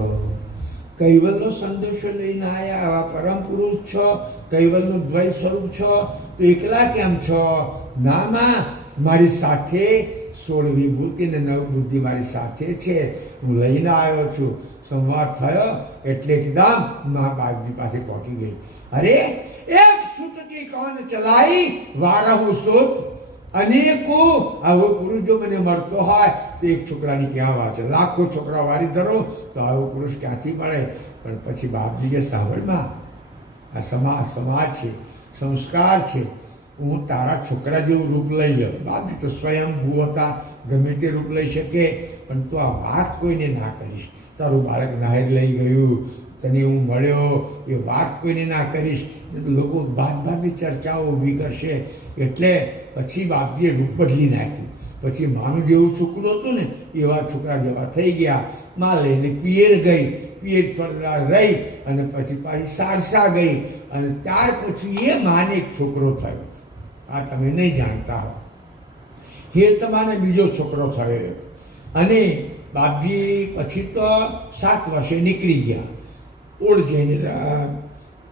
કૈવલનો સંદેશો લઈને આવ્યા, આવા પરમ પુરુષ છો, કૈવલનું દ્વૈત સ્વરૂપ છો, તો એકલા કેમ છો? ના માં, મારી સાથે 16 વિભૂતિ ને 9 બુદ્ધિ મારી સાથે છે. હું લઈને આવ્યો છું. સંવાદ થયો એટલે એકદમ મા બાપજી પાસે પહોંચી ગઈ. અરે એક સુત કી કોન ચલાઈ વારહુ સુત અનેકો. આવો પુરુષ જો મને મળતો હોય તો એક છોકરાની ક્યાં વાત છે, લાખો છોકરા વારી ધરો તો આવો પુરુષ ક્યાંથી મળે. પણ પછી બાપજીએ સાંભળમાં આ સમાજ છે, સંસ્કાર છે, હું તારા છોકરા જેવું રૂપ લઈ લઉં. બાપજી તો સ્વયંભૂ હતા, ગમે તે રૂપ લઈ શકે, પણ તું આ વાત કોઈને ના કરીશ. તારું બાળક નહેર લઈ ગયું, તને હું મળ્યો, એ વાત કોઈને ના કરીશ. લોકો બાદની ચર્ચાઓ ઊભી કરશે. એટલે પછી બાપજીએ રૂપ બદલી નાખ્યું. પછી માનું જેવું છોકરું હતું ને એવા છોકરા જેવા થઈ ગયા. માં લઈને પિયર ગઈ, પિયર ફરતા રહી અને પછી પાછી સારસા ગઈ અને ત્યાર પછી એ માને એક છોકરો થયો. આ તમે નહીં જાણતા હો. હેતમાને બીજો છોકરો થયો અને બાપજી પછી તો 7 વર્ષે નીકળી ગયા. ઓળ જઈને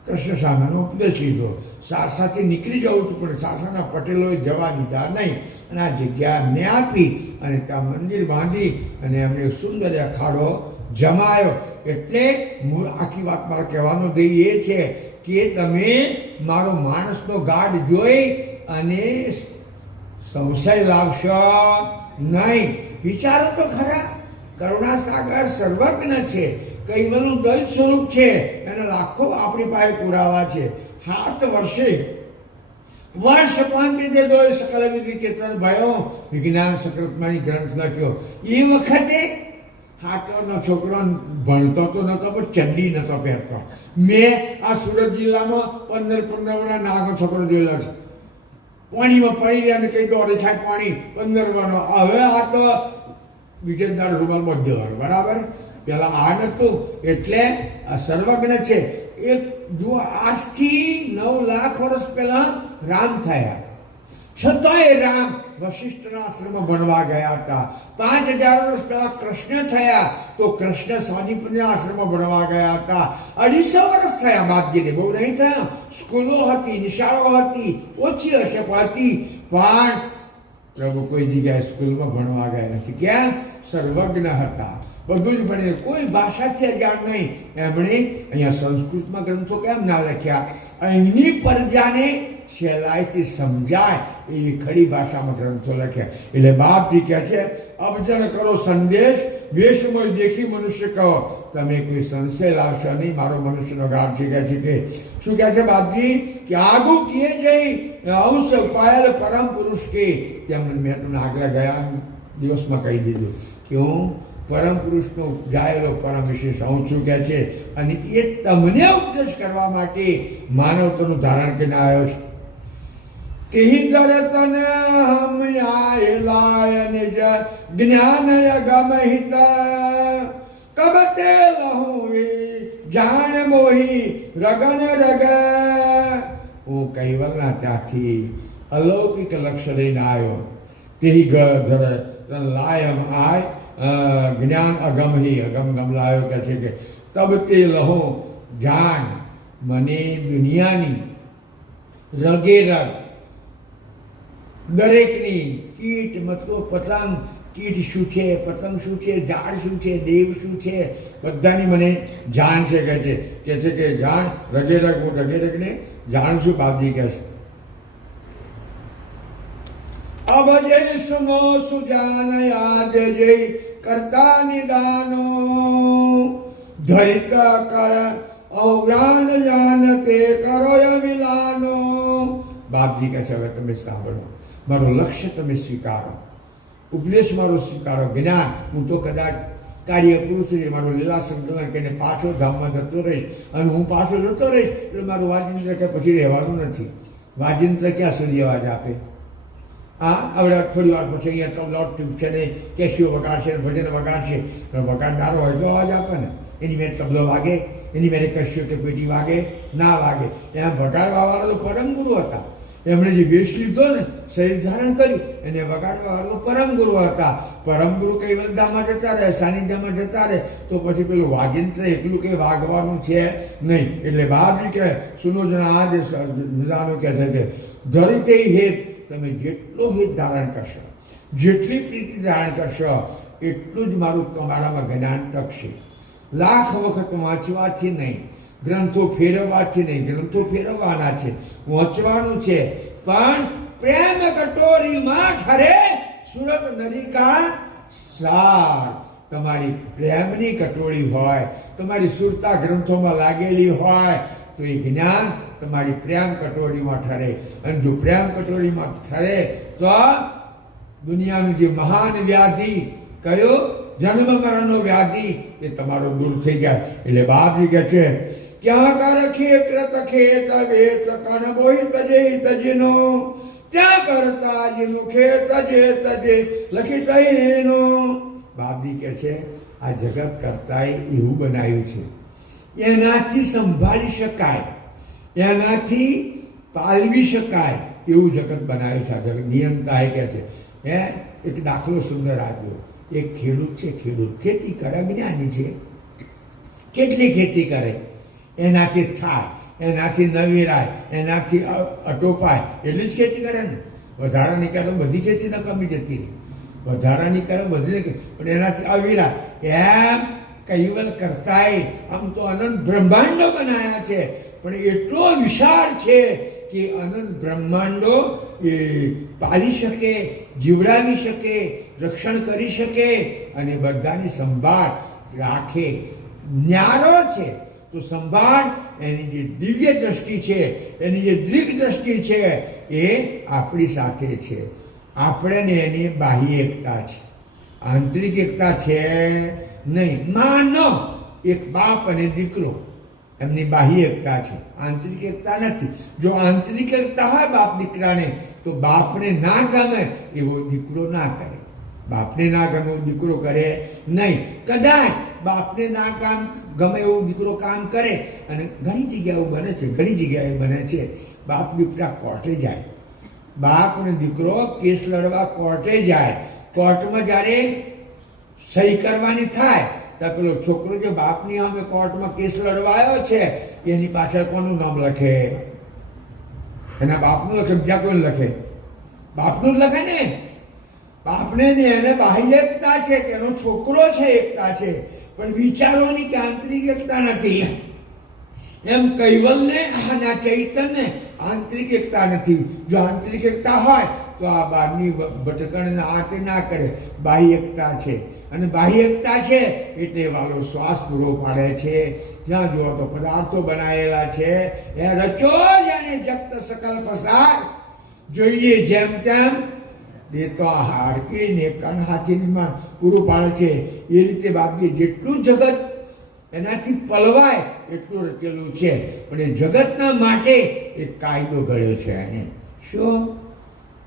કૃષ્ણ સામાનો ઉપદેશ લીધો. સારસાથી નીકળી જવું હતું પણ સારસાના પટેલોએ જવા દીધા નહીં અને આ જગ્યા એમને આપી અને ત્યાં મંદિર બાંધી અને એમને સુંદર અખાડો જમાયો. એટલે આખી વાત મારો કહેવાનો ધ્યેય એ છે કે તમે મારો માણસનો ગાઢ જોઈ અને સંશય લાવશો નહીં. વિચારો તો ખરા, કરુણાસાગર સર્વજ્ઞ છે, કૈવલનું દૈત સ્વરૂપ છે, એના લાખો આપણી પાસે પુરાવા છે. 7 વર્ષે વર્ષ પાંત્રીતે દોય સકલ વિધિ ચેતન ભયો વિજ્ઞાન સકૃતમાની ગ્રંથ લખ્યો. એ વખતે 7 વર્ષનો છોકરો ભણતો તો નતો પણ ચડ્ડી નતો પહેરતો. મેં આ સુરત જિલ્લામાં 15 વર્ષના નાનો છોકરો જોયેલો છે. પાણીમાં પડી રહ્યા ને કઈ દોડે થાય પાણી 15 વર્ષનો. હવે આ તો બીજે દાડ રૂમાલમાં દોડ, બરાબર. પેલા આ નતું. એટલે આ સર્વજ્ઞ છે. એક જો આજથી 9 લાખ વર્ષ પહેલા રામ થયા, છતાંય રામ વશિષ્ઠના આશ્રમમાં ભણવા ગયા હતા. 5000 વર્ષ પહેલા કૃષ્ણ થયા તો કૃષ્ણ સાનિપુરના આશ્રમમાં ભણવા ગયા હતા. 250 વર્ષ થયા બાપજીને, બહુ નહીં થયા. સ્કૂલો હતી, નિશાળો હતી, ઓછી હશે પણ હતી. પણ પ્રભુ કોઈ જગ્યાએ સ્કૂલમાં ભણવા ગયા નથી. ક્યાં? સર્વજ્ઞ હતા, બધું જ ભણીને, કોઈ ભાષાથી અજાણ નહીં. એમણે અહીંયા સંસ્કૃતમાં ગ્રંથો કેમ ના લખ્યા? અહીંની પ્રજાને સહેલાઈથી સમજાય એવી ખડી ભાષામાં ગ્રંથો લખ્યા. એટલે બાપજી કહે છે, અબજણ કરો સંદેશ, વેશમય દેખી મનુષ્ય કહો. તમે કોઈ સંશય લાવશો નહીં, મારો મનુષ્યનો ગાઢ છે. કહે છે કે શું કહે છે બાપજી કે આગુ કિએ જઈ અંશ પાયલ પરમ પુરુષ કે. તેમ મેં તમને આગલા ગયા દિવસમાં કહી દીધું કે હું પરમ પુરુષનો જાયેલો પરમ વિશેષ હું છું કે છે. અને એ તમને ઉપદેશ કરવા માટે માનવતાનું ધારણ કરીને આવ્યો છે. તેહી ધરે તને હમ આયેલા નિજ જ્ઞાન અગમ હિત કબતે લહુ જાણ મોહી રગન રગ. હું કૈવલના ત્યાંથી અલૌકિક લક્ષ્ય લઈને આવ્યો. તેહી ધરે તન લાયમ આય જ્ઞાન અગમ હી, અગમ ગમ લાયો કહે છે કે તબ તે લહો જાણ મને દુનિયાની રગે રગ દરેકની કીટ મતલબ પતંગ, કીટ શું છે, પતંગ શું છે, ઝાડ શું છે, દેવ શું છે, બધાની મને જાણ છે. કહે છે કે જાણ રગે રગ, હું રગે રગને જાણ છું. બાપજી કહે છે અભજે સુનો સુજાન યાદ જય કરતા નિદાનો ધરિત કળ ઔરાન જાન તે કરો વિલાનો. બાપજી કહે છે હવે તમે સાંભળો, મારું લક્ષ્ય તમે સ્વીકારો, ઉપદેશ મારો સ્વીકારો. જ્ઞાન હું તો કદાચ કાર્ય પુરુષ છે, મારું લીલા સંકલન કરીને પાછો ધામમાં જતો રહીશ અને હું પાછો જતો રહીશ એટલે મારું વાજિંત્ર કે પછી રહેવાનું નથી. વાજિંત્ર ક્યાં સુધી અવાજ આપે? હવે થોડી વાર પછી અહીંયા તો લોટ ટ્યુબ છે ને કેશીઓ વગાડશે, ભજન વગાડશે, પણ વગાડનારો હોય તો અવાજ આપે ને. એની મેં તબલો વાગે, એની મેરે કશ્યો કે પેટી વાગે ના વાગે. ત્યાં વગાડવાવાળા તો પરમ ગુરુ હતા. એમણે જે વેશ લીધો ને, શરીર ધારણ કર્યું, એને વગાડવાવાળો પરમ ગુરુ હતા. પરમ ગુરુ કૈવલધામમાં જતા રહે, સાનિધ્યમાં જતા રહે તો પછી પેલું વાજિંત્ર એકલું કંઈ વાગવાનું છે નહીં. એટલે બાપજી કહે સુનો જણા આ દેશ નિદાનો કહે છે કે ધરી તે હેત, તમે જેટલો હિત ધારણ કરશો, જેટલી પ્રીતિ ધારણ કરશો એટલું જ મારું તમારામાં જ્ઞાન ટકશે. લાખ વખત વાંચવાથી નહીં, ગ્રંથો ફેરવવાથી નહીં. ગ્રંથો ફેરવવાના છે, વાંચવાનું છે, પણ પ્રેમ કટોરીમાં ઠરે સુરત નરિકા સાર. તમારી પ્રેમની કટોરી હોય, તમારી સુરતા ગ્રંથોમાં લાગેલી હોય તો એ જ્ઞાન તમારી પ્રેમ કટોરીમાં ઠરે. અને જો પ્રેમ કટોરીમાં ઠરે તો દુનિયાનું જે મહાન વ્યાધિ કયો જન્મ મરણનો વ્યાધિ એ તમારો દૂર થઈ જાય. એટલે બાપજી કહે છે ક્યાં કર ખેત ખેત વેત કન બોઈ તજે તજનો ત્યાં કરતા જેનું ખેત તજે તજે લખી તઈનો. બાપજી કહે છે આ જગત કરતાંય એવું બનાવ્યું છે, એનાથી સંભાળી શકાય, એનાથી પાલવી શકાય એવું જગત બનાવ્યું છે. આ જગત નિયંતા એ કહે છે. એક દાખલો સુંદર આપ્યો. એક ખેડૂત છે, ખેડૂત ખેતી કરે, જ્ઞાની છે, કેટલી ખેતી કરે, એનાથી થાય, એનાથી નવીરાય, એનાથી અટોપાય એટલી જ ખેતી કરે ને. વધારાની કરે બધી ખેતી ન કમી જતી રહી, વધારાની કરે બધી, પણ એનાથી અવિરાય. એમ કૈવલ કરતાય આમ તો અનંત બ્રહ્માંડો બનાવ્યા છે, પણ એટલો વિશાળ છે કે અનંત બ્રહ્માંડો એ પાલી શકે, જીવડાવી શકે, રક્ષણ કરી શકે અને બધાની સંભાળ રાખે. ન્યારો છે તો સંભાળ એની જે દિવ્ય દ્રષ્ટિ છે, એની જે દૃગ દ્રષ્ટિ છે એ આપણી સાથે છે. આપણે ને એની બાહ્ય એકતા છે, આંતરિક એકતા છે નહીં. માનો એક બાપ અને દીકરો એમની બાહ્ય એકતા છે, આંતરિક એકતા નથી. જો આંતરિક એકતા હોય બાપ દીકરાને તો બાપને ના ગમે એવો દીકરો ના કરે, બાપને ના ગમે એવો દીકરો કરે નહીં. કદાચ બાપને ના ગમે એવો દીકરો કામ કરે, અને ઘણી જગ્યાઓ બને છે, ઘણી જગ્યાએ બને છે. બાપ દીકરા કોર્ટે જાય, બાપ અને દીકરો કેસ લડવા કોર્ટે જાય. કોર્ટમાં જ્યારે સહી કરવાની થાય તો પેલો છોકરો જે બાપની સામે કોર્ટમાં કેસ લડવા આવ્યો છે એની પાછળ કોનું નામ લખે? એના બાપનું લખે, બીજા કોઈ લખે? બાપનું જ લખે ને. બાપને ને એને બાહ્ય એકતા છે કે એનો છોકરો છે, એકતા છે, પણ વિચારોની કે આંતરિક એકતા નથી. એમ કૈવલને અને ચૈતન્ય આંતરિક એકતા નથી. જો આંતરિક એકતા હોય તો આ બહારની ભટકણ આ તે ના કરે. બાહ્ય એકતા છે, અને બાહ્ય એકતા છે એટલે વાલો શ્વાસ પૂરો પાડે છે. જ્યાં જુઓ તો પદાર્થો બનાવેલા છે, એ રચો જાણે જગત સકલ પસાર, જોઈએ જેમ તેમ. એ તો આ હાડકીને કણ હાથીમાં પૂરું પાડે છે. એ રીતે બાપજી જેટલું જગત એનાથી પલવાય એટલું રચેલું છે, પણ એ જગતના માટે એક કાયદો ઘડ્યો છે. એને શું?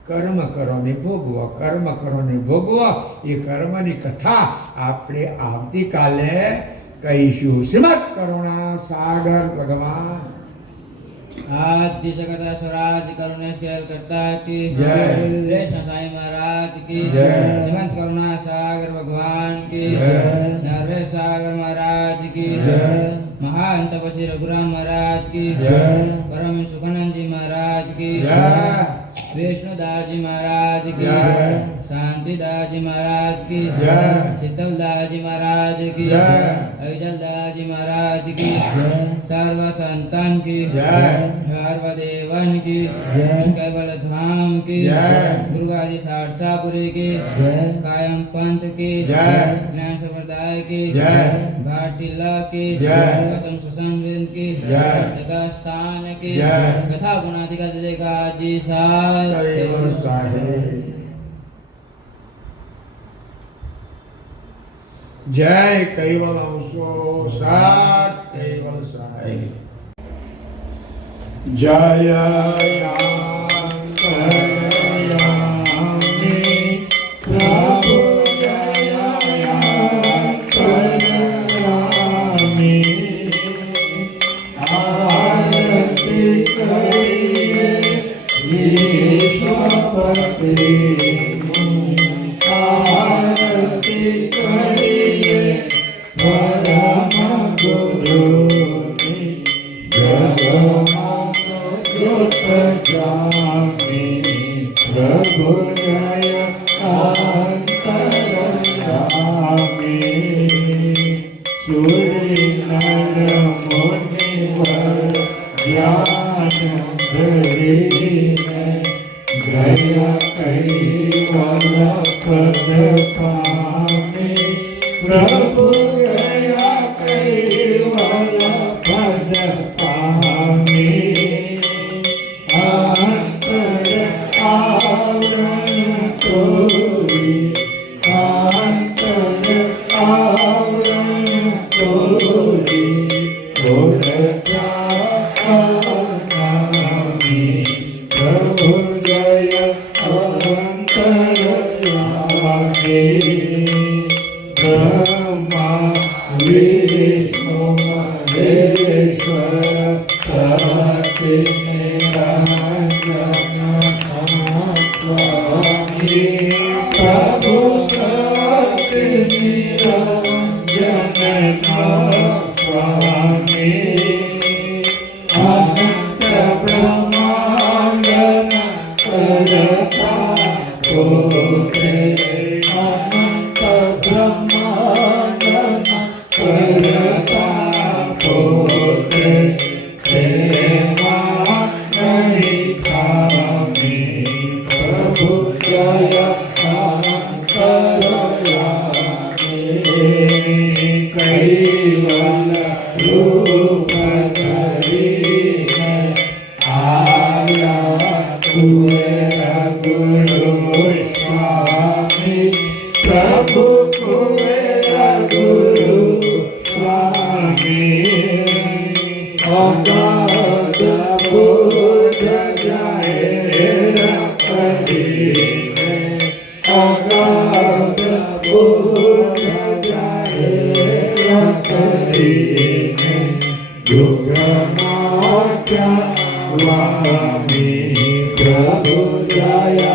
કર્મ કરો ને ભોગવો, કર્મ કરો ને ભોગવો. એ કર્મની કથા આપણે આવતીકાલે કહીશું. શ્રીમદ કરુણા સાગર ભગવાન आदि जगत स्वराज करुणेश करता की जय। कृष्ण साई महाराज की जय। श्रीमंत करुणा सागर भगवान की जय। नरवेश सागर महाराज की जय। महान तपस्वी रघुराम महाराज की जय। परम सुखानंद जी महाराज की जय। विष्णुदास जी महाराज की जय। शांतिदास जी महाराज की जय। शीतलदास जी महाराज की जय। अविजलदास जी महाराज की जय। सर्व संतान की जय। सर्वदेवन की जय। केवल धाम की जय। दुर्गा जी सारसापुरी की जय। कायम पंथ की जय। ज्ञान संप्रदाय की जय। भाटिला की जय। गौतम सुसंत की जय। जगह स्थान की जय। कथा पुनादिका जयका जी कैवल साहेब जय कैवल अंशो सात कैवल साहेब जय शांतयामि प्रभु जय शांतयामि आरती करिए ईश्वरपति आरती करिए परम गुरु जगत जामी प्रभु जय शांतयामि सूर्य नर मुनिवर ज्ञान धरीने गया कैवल पद पामे प्रभु गया कैवल पद पामे अंतर आवरण तोरी अंतर आवरण तोरी प्रभु जय ब्रह्मा विष्णु महेश्वर सत्य स्वामी प्रभु सत्य निरंजन स्वामी अनंत ब्रह्मांड करता होते अनंत ब्रह्मांड करता होते प्रेमा नहीं खामी प्रभु जय कैवल रूप धरीने आया कुबेर गुरु स्वामी प्रभु कुबेर गुरु स्वामी अगाध बोध जाहिर करीने अगाध बोध जाहिर करीने युगनाचा स्वामी प्रभु जय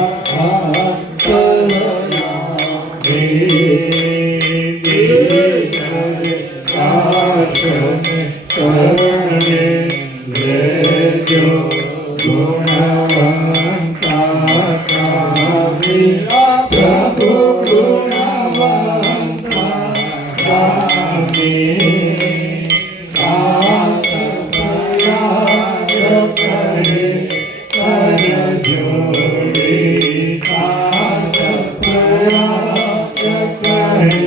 शरणे जो गुणवंता कामी प्रभु गुणवंता कामी दास प्रयाग करे कर जोड़ी दास प्रयाग करे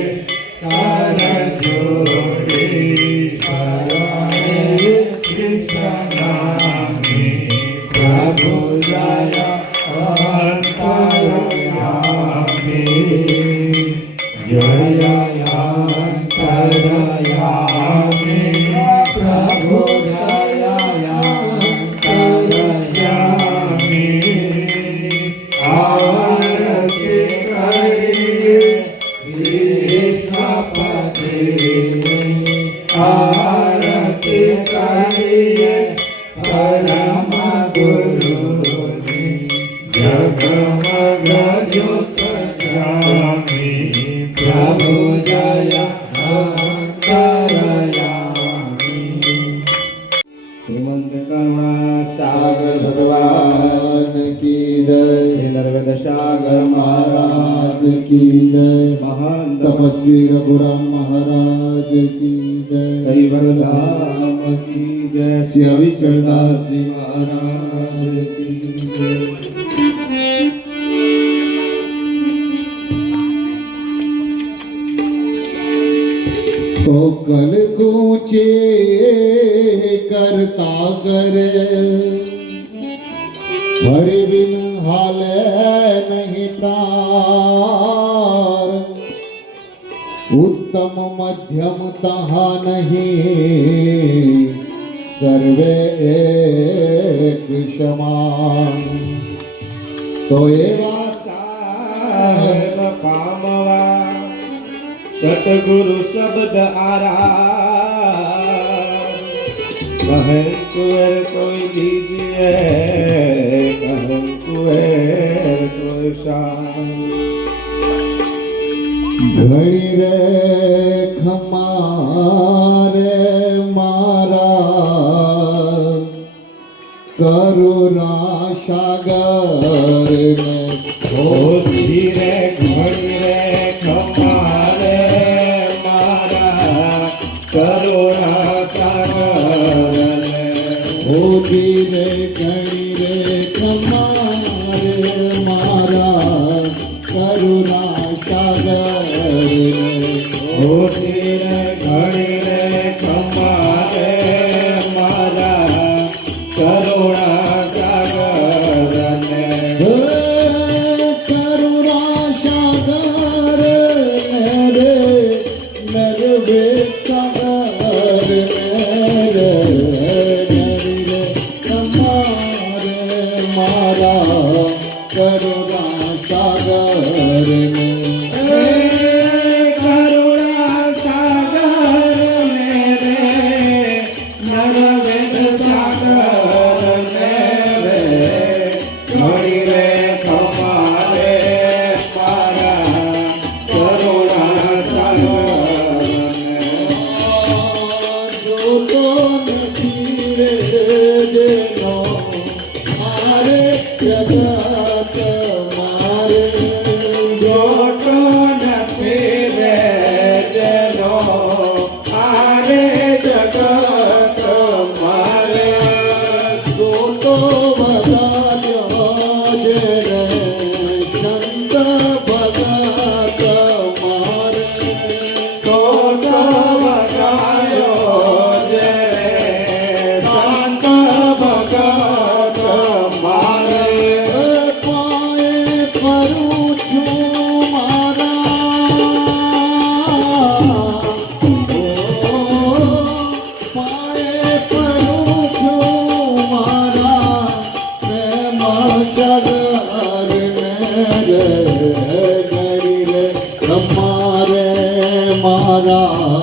कर जोड़ी शरणामी प्रभु जय अंतरयामी जय अंतरयामी प्रभु जय अंतरयामी आरती करिए विश्वपति आरती करिए परम गुरु जगमग ज्योत जामी प्रभु जय अंतरयामी श्रीमंत करुणा सागर भगवान की जय नर्मद सागर महाराज की जय महान तपस्वी रघुराम महाराज की जय कैवल धाम की जय श्री अविचलदास जी महाराज की जय। तो कल कूचे करता करे हरि बिन हाल नहीं प्रार उत्तम मध्यम तहा नहीं सर्वे एक समान तो एवा साहेब पामवा सतगुरु शब्द आराम कहन कुएर कोई दीजिए कहन कुएर कोई शाम घड़ी रे खमारे मारा करुणा सागर में ओ धीरे घड़ी रे खमारे मारा ગણી રે કમારે મારા કરુણા સાગર હોતી રે ઘણી રે કમારે મારા કરુણા સાગરને. કરુણા સાગર રે નરવે સાગર રે તમારે મારા કરુણા સાગર રે. કરુણા સાગરને રે નરવેદ સાગરને રે ઘણી રે કમારે મારા કરુણા સાગરને. જોતો નથી રે જેનો મારે જગત મારે જોતો નથી રે જેનો આરે જગત મારે. જોતો બગાડ્યો જે રે ચંદ ભગત મારે જોતો વગાડ્યો જે શાંત ભગત મારે. પાએ ફરું છું મારા પાએ ફરું છું મારા પ્રેમ જગર રે ગરી રે તમારે મારા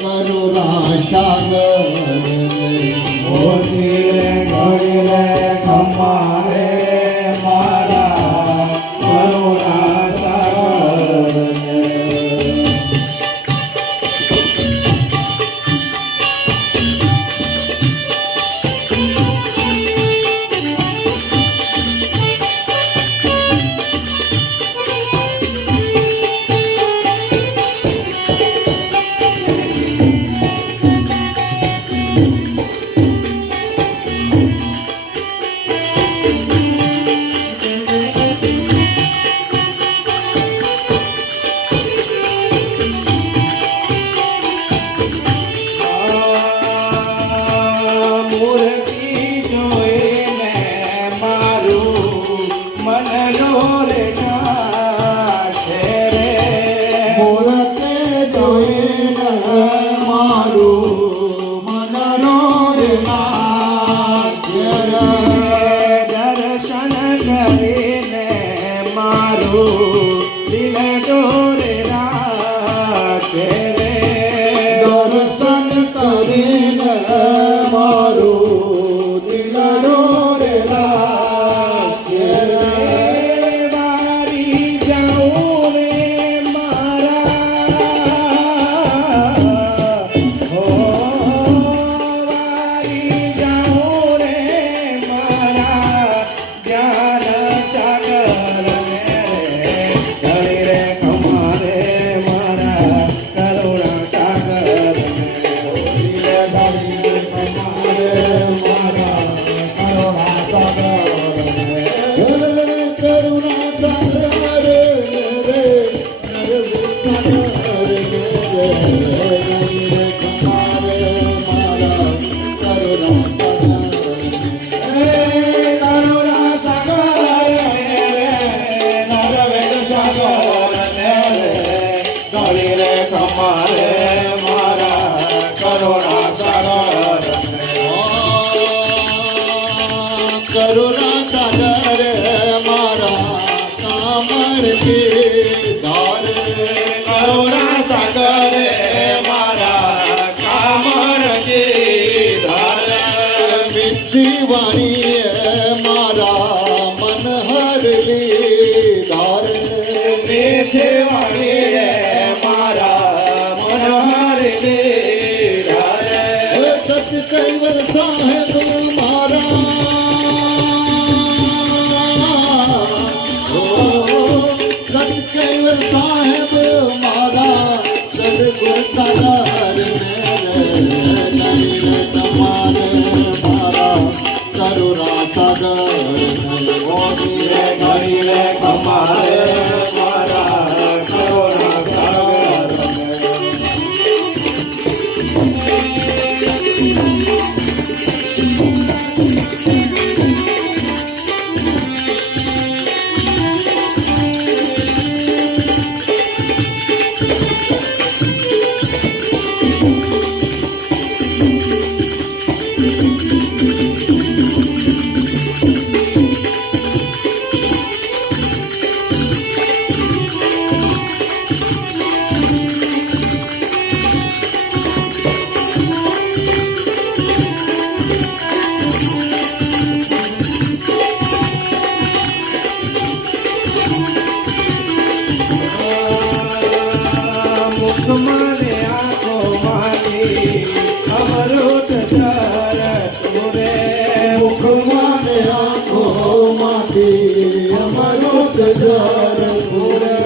કરુણા સાગર હોતી રે ઘણી રે કમારે મારા કરુણા સાગરને. મૂર્તિ જોઈને મારું મન લોરે નાખે રે. મૂરતે જોઈને મારું મનનો રે નાગ્ય દર્શન કરીને મારું દિલ ડોરે રાખે રે. દર્શન કરીને મારું દિલ રે લાગ્ય વારી જાઉં રે મારા હો વારી જાઉં રે મારા ધ્યાન સાગર ને રે ઘણી રે કમારે મારા કરુણા સાગર ને. કરુણા સાગર મારા કામર કે ધાર કરુણા સાગર મારા કામર કે ધાર. મીઠી વાણી મારા મન હરલી ધાર મીઠી વાણી રે મારા મનહર કે ધાર. સત કૈવર સાહેબ મારા माटी अमृत जल पूरे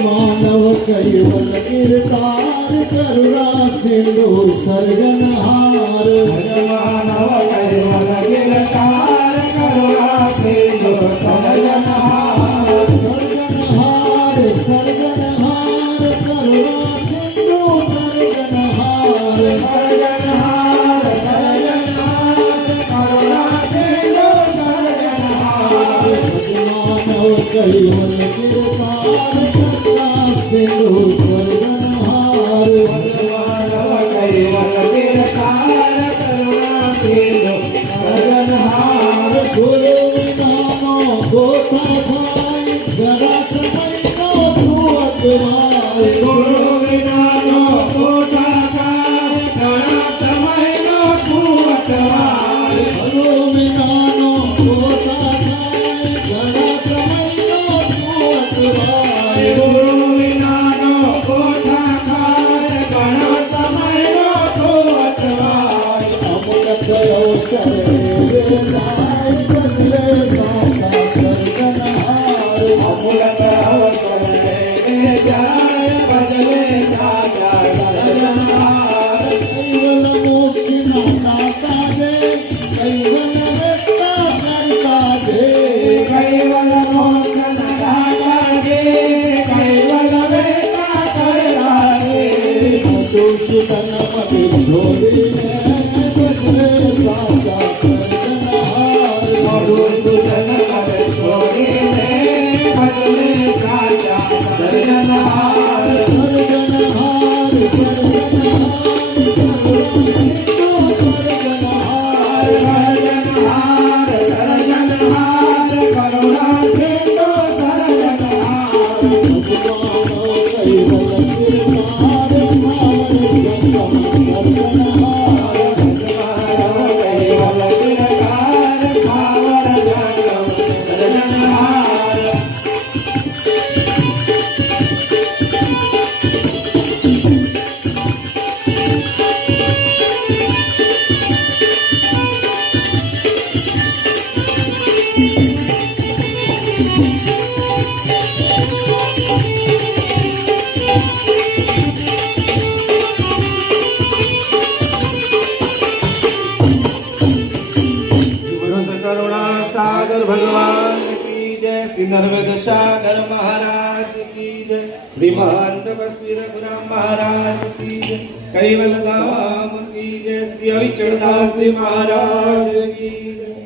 मानव कैवल कीर्तार करुणा सिंधु सर्जनहार मानव कैवल कीर्तार करुणा सिंधु सर्जनहार सर्जनहार सर्जनहार करुणा सिंधु सर्जनहार सर्जनहार सर्जनहार करुणा सिंधु सर्जनहार मानव कैवल कीर्तार सिंधु सर्जनहार मानव कैवल कीर्तार करुणा सिंधु सर्जनहार गुरु नामो गोथा भाई जरा समझो तू अतवार गुरु नामो गोथा भाई जरा समझो तू अतवार गुरु नामो गोथा भाई जरा समझो तू अतवार गुरु नानो कोठा खाय गणत मयो तो अतवार अमृत अवसरे नाय बदले नाथा सर्जनहार अमृत अवसरे जाय बदले नाथा सर्जनहार कैवल मोक्ष नाता दे कैवल वेत्ता करता दे कैवल मोक्ष नाता दे कैवल वेत्ता करता दे सुतन मधु झोली बदले साचा सर्जनहार मधुसूदन मधु झोली बदले साचा सर्जनहार सर्जनहार सर्जनहार सर्जनहार सर्जनहार करुणा सिंधु सर्जनहार कैवल कीर्तार करुणा सागर भगवान की जय श्री नर्मद सागर महाराज की जय श्रीमान तपस्वी रघुराम महाराज की जय कैवल धाम की जय श्री अविचलदास महाराज की जय।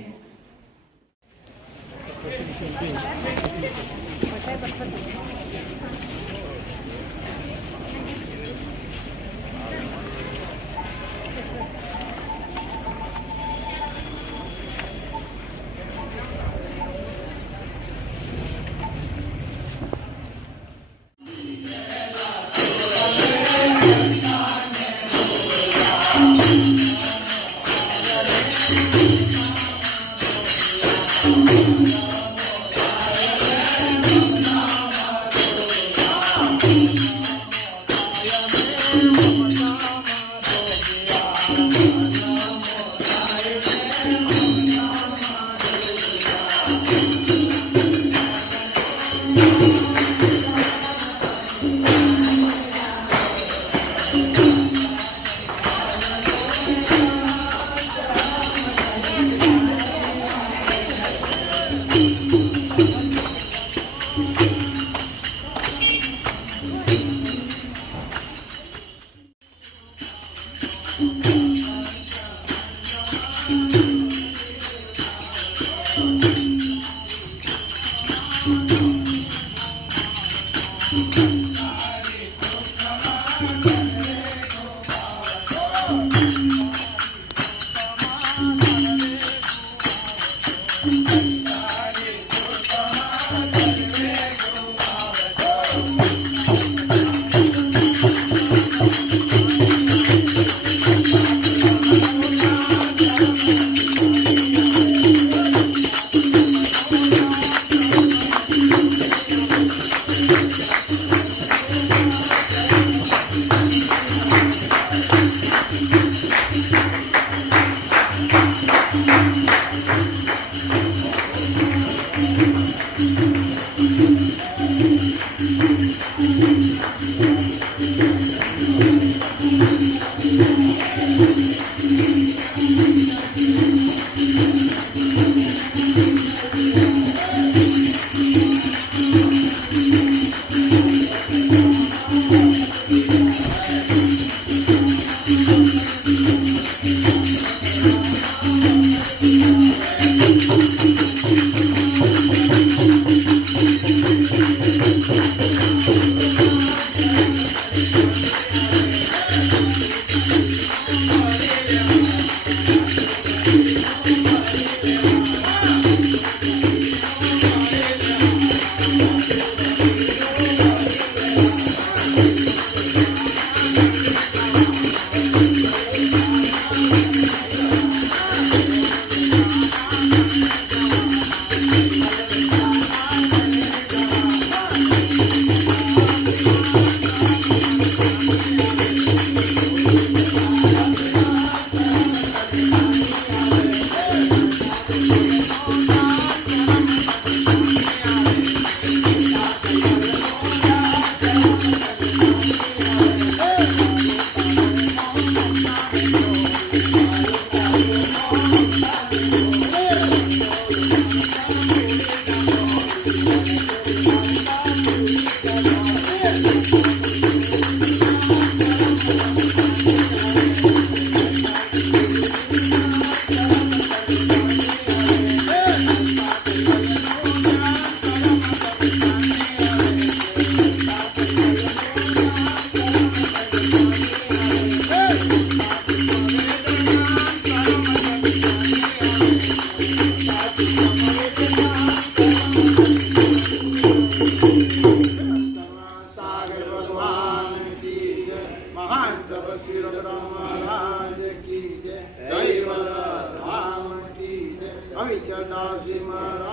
अविचल दासी महाराज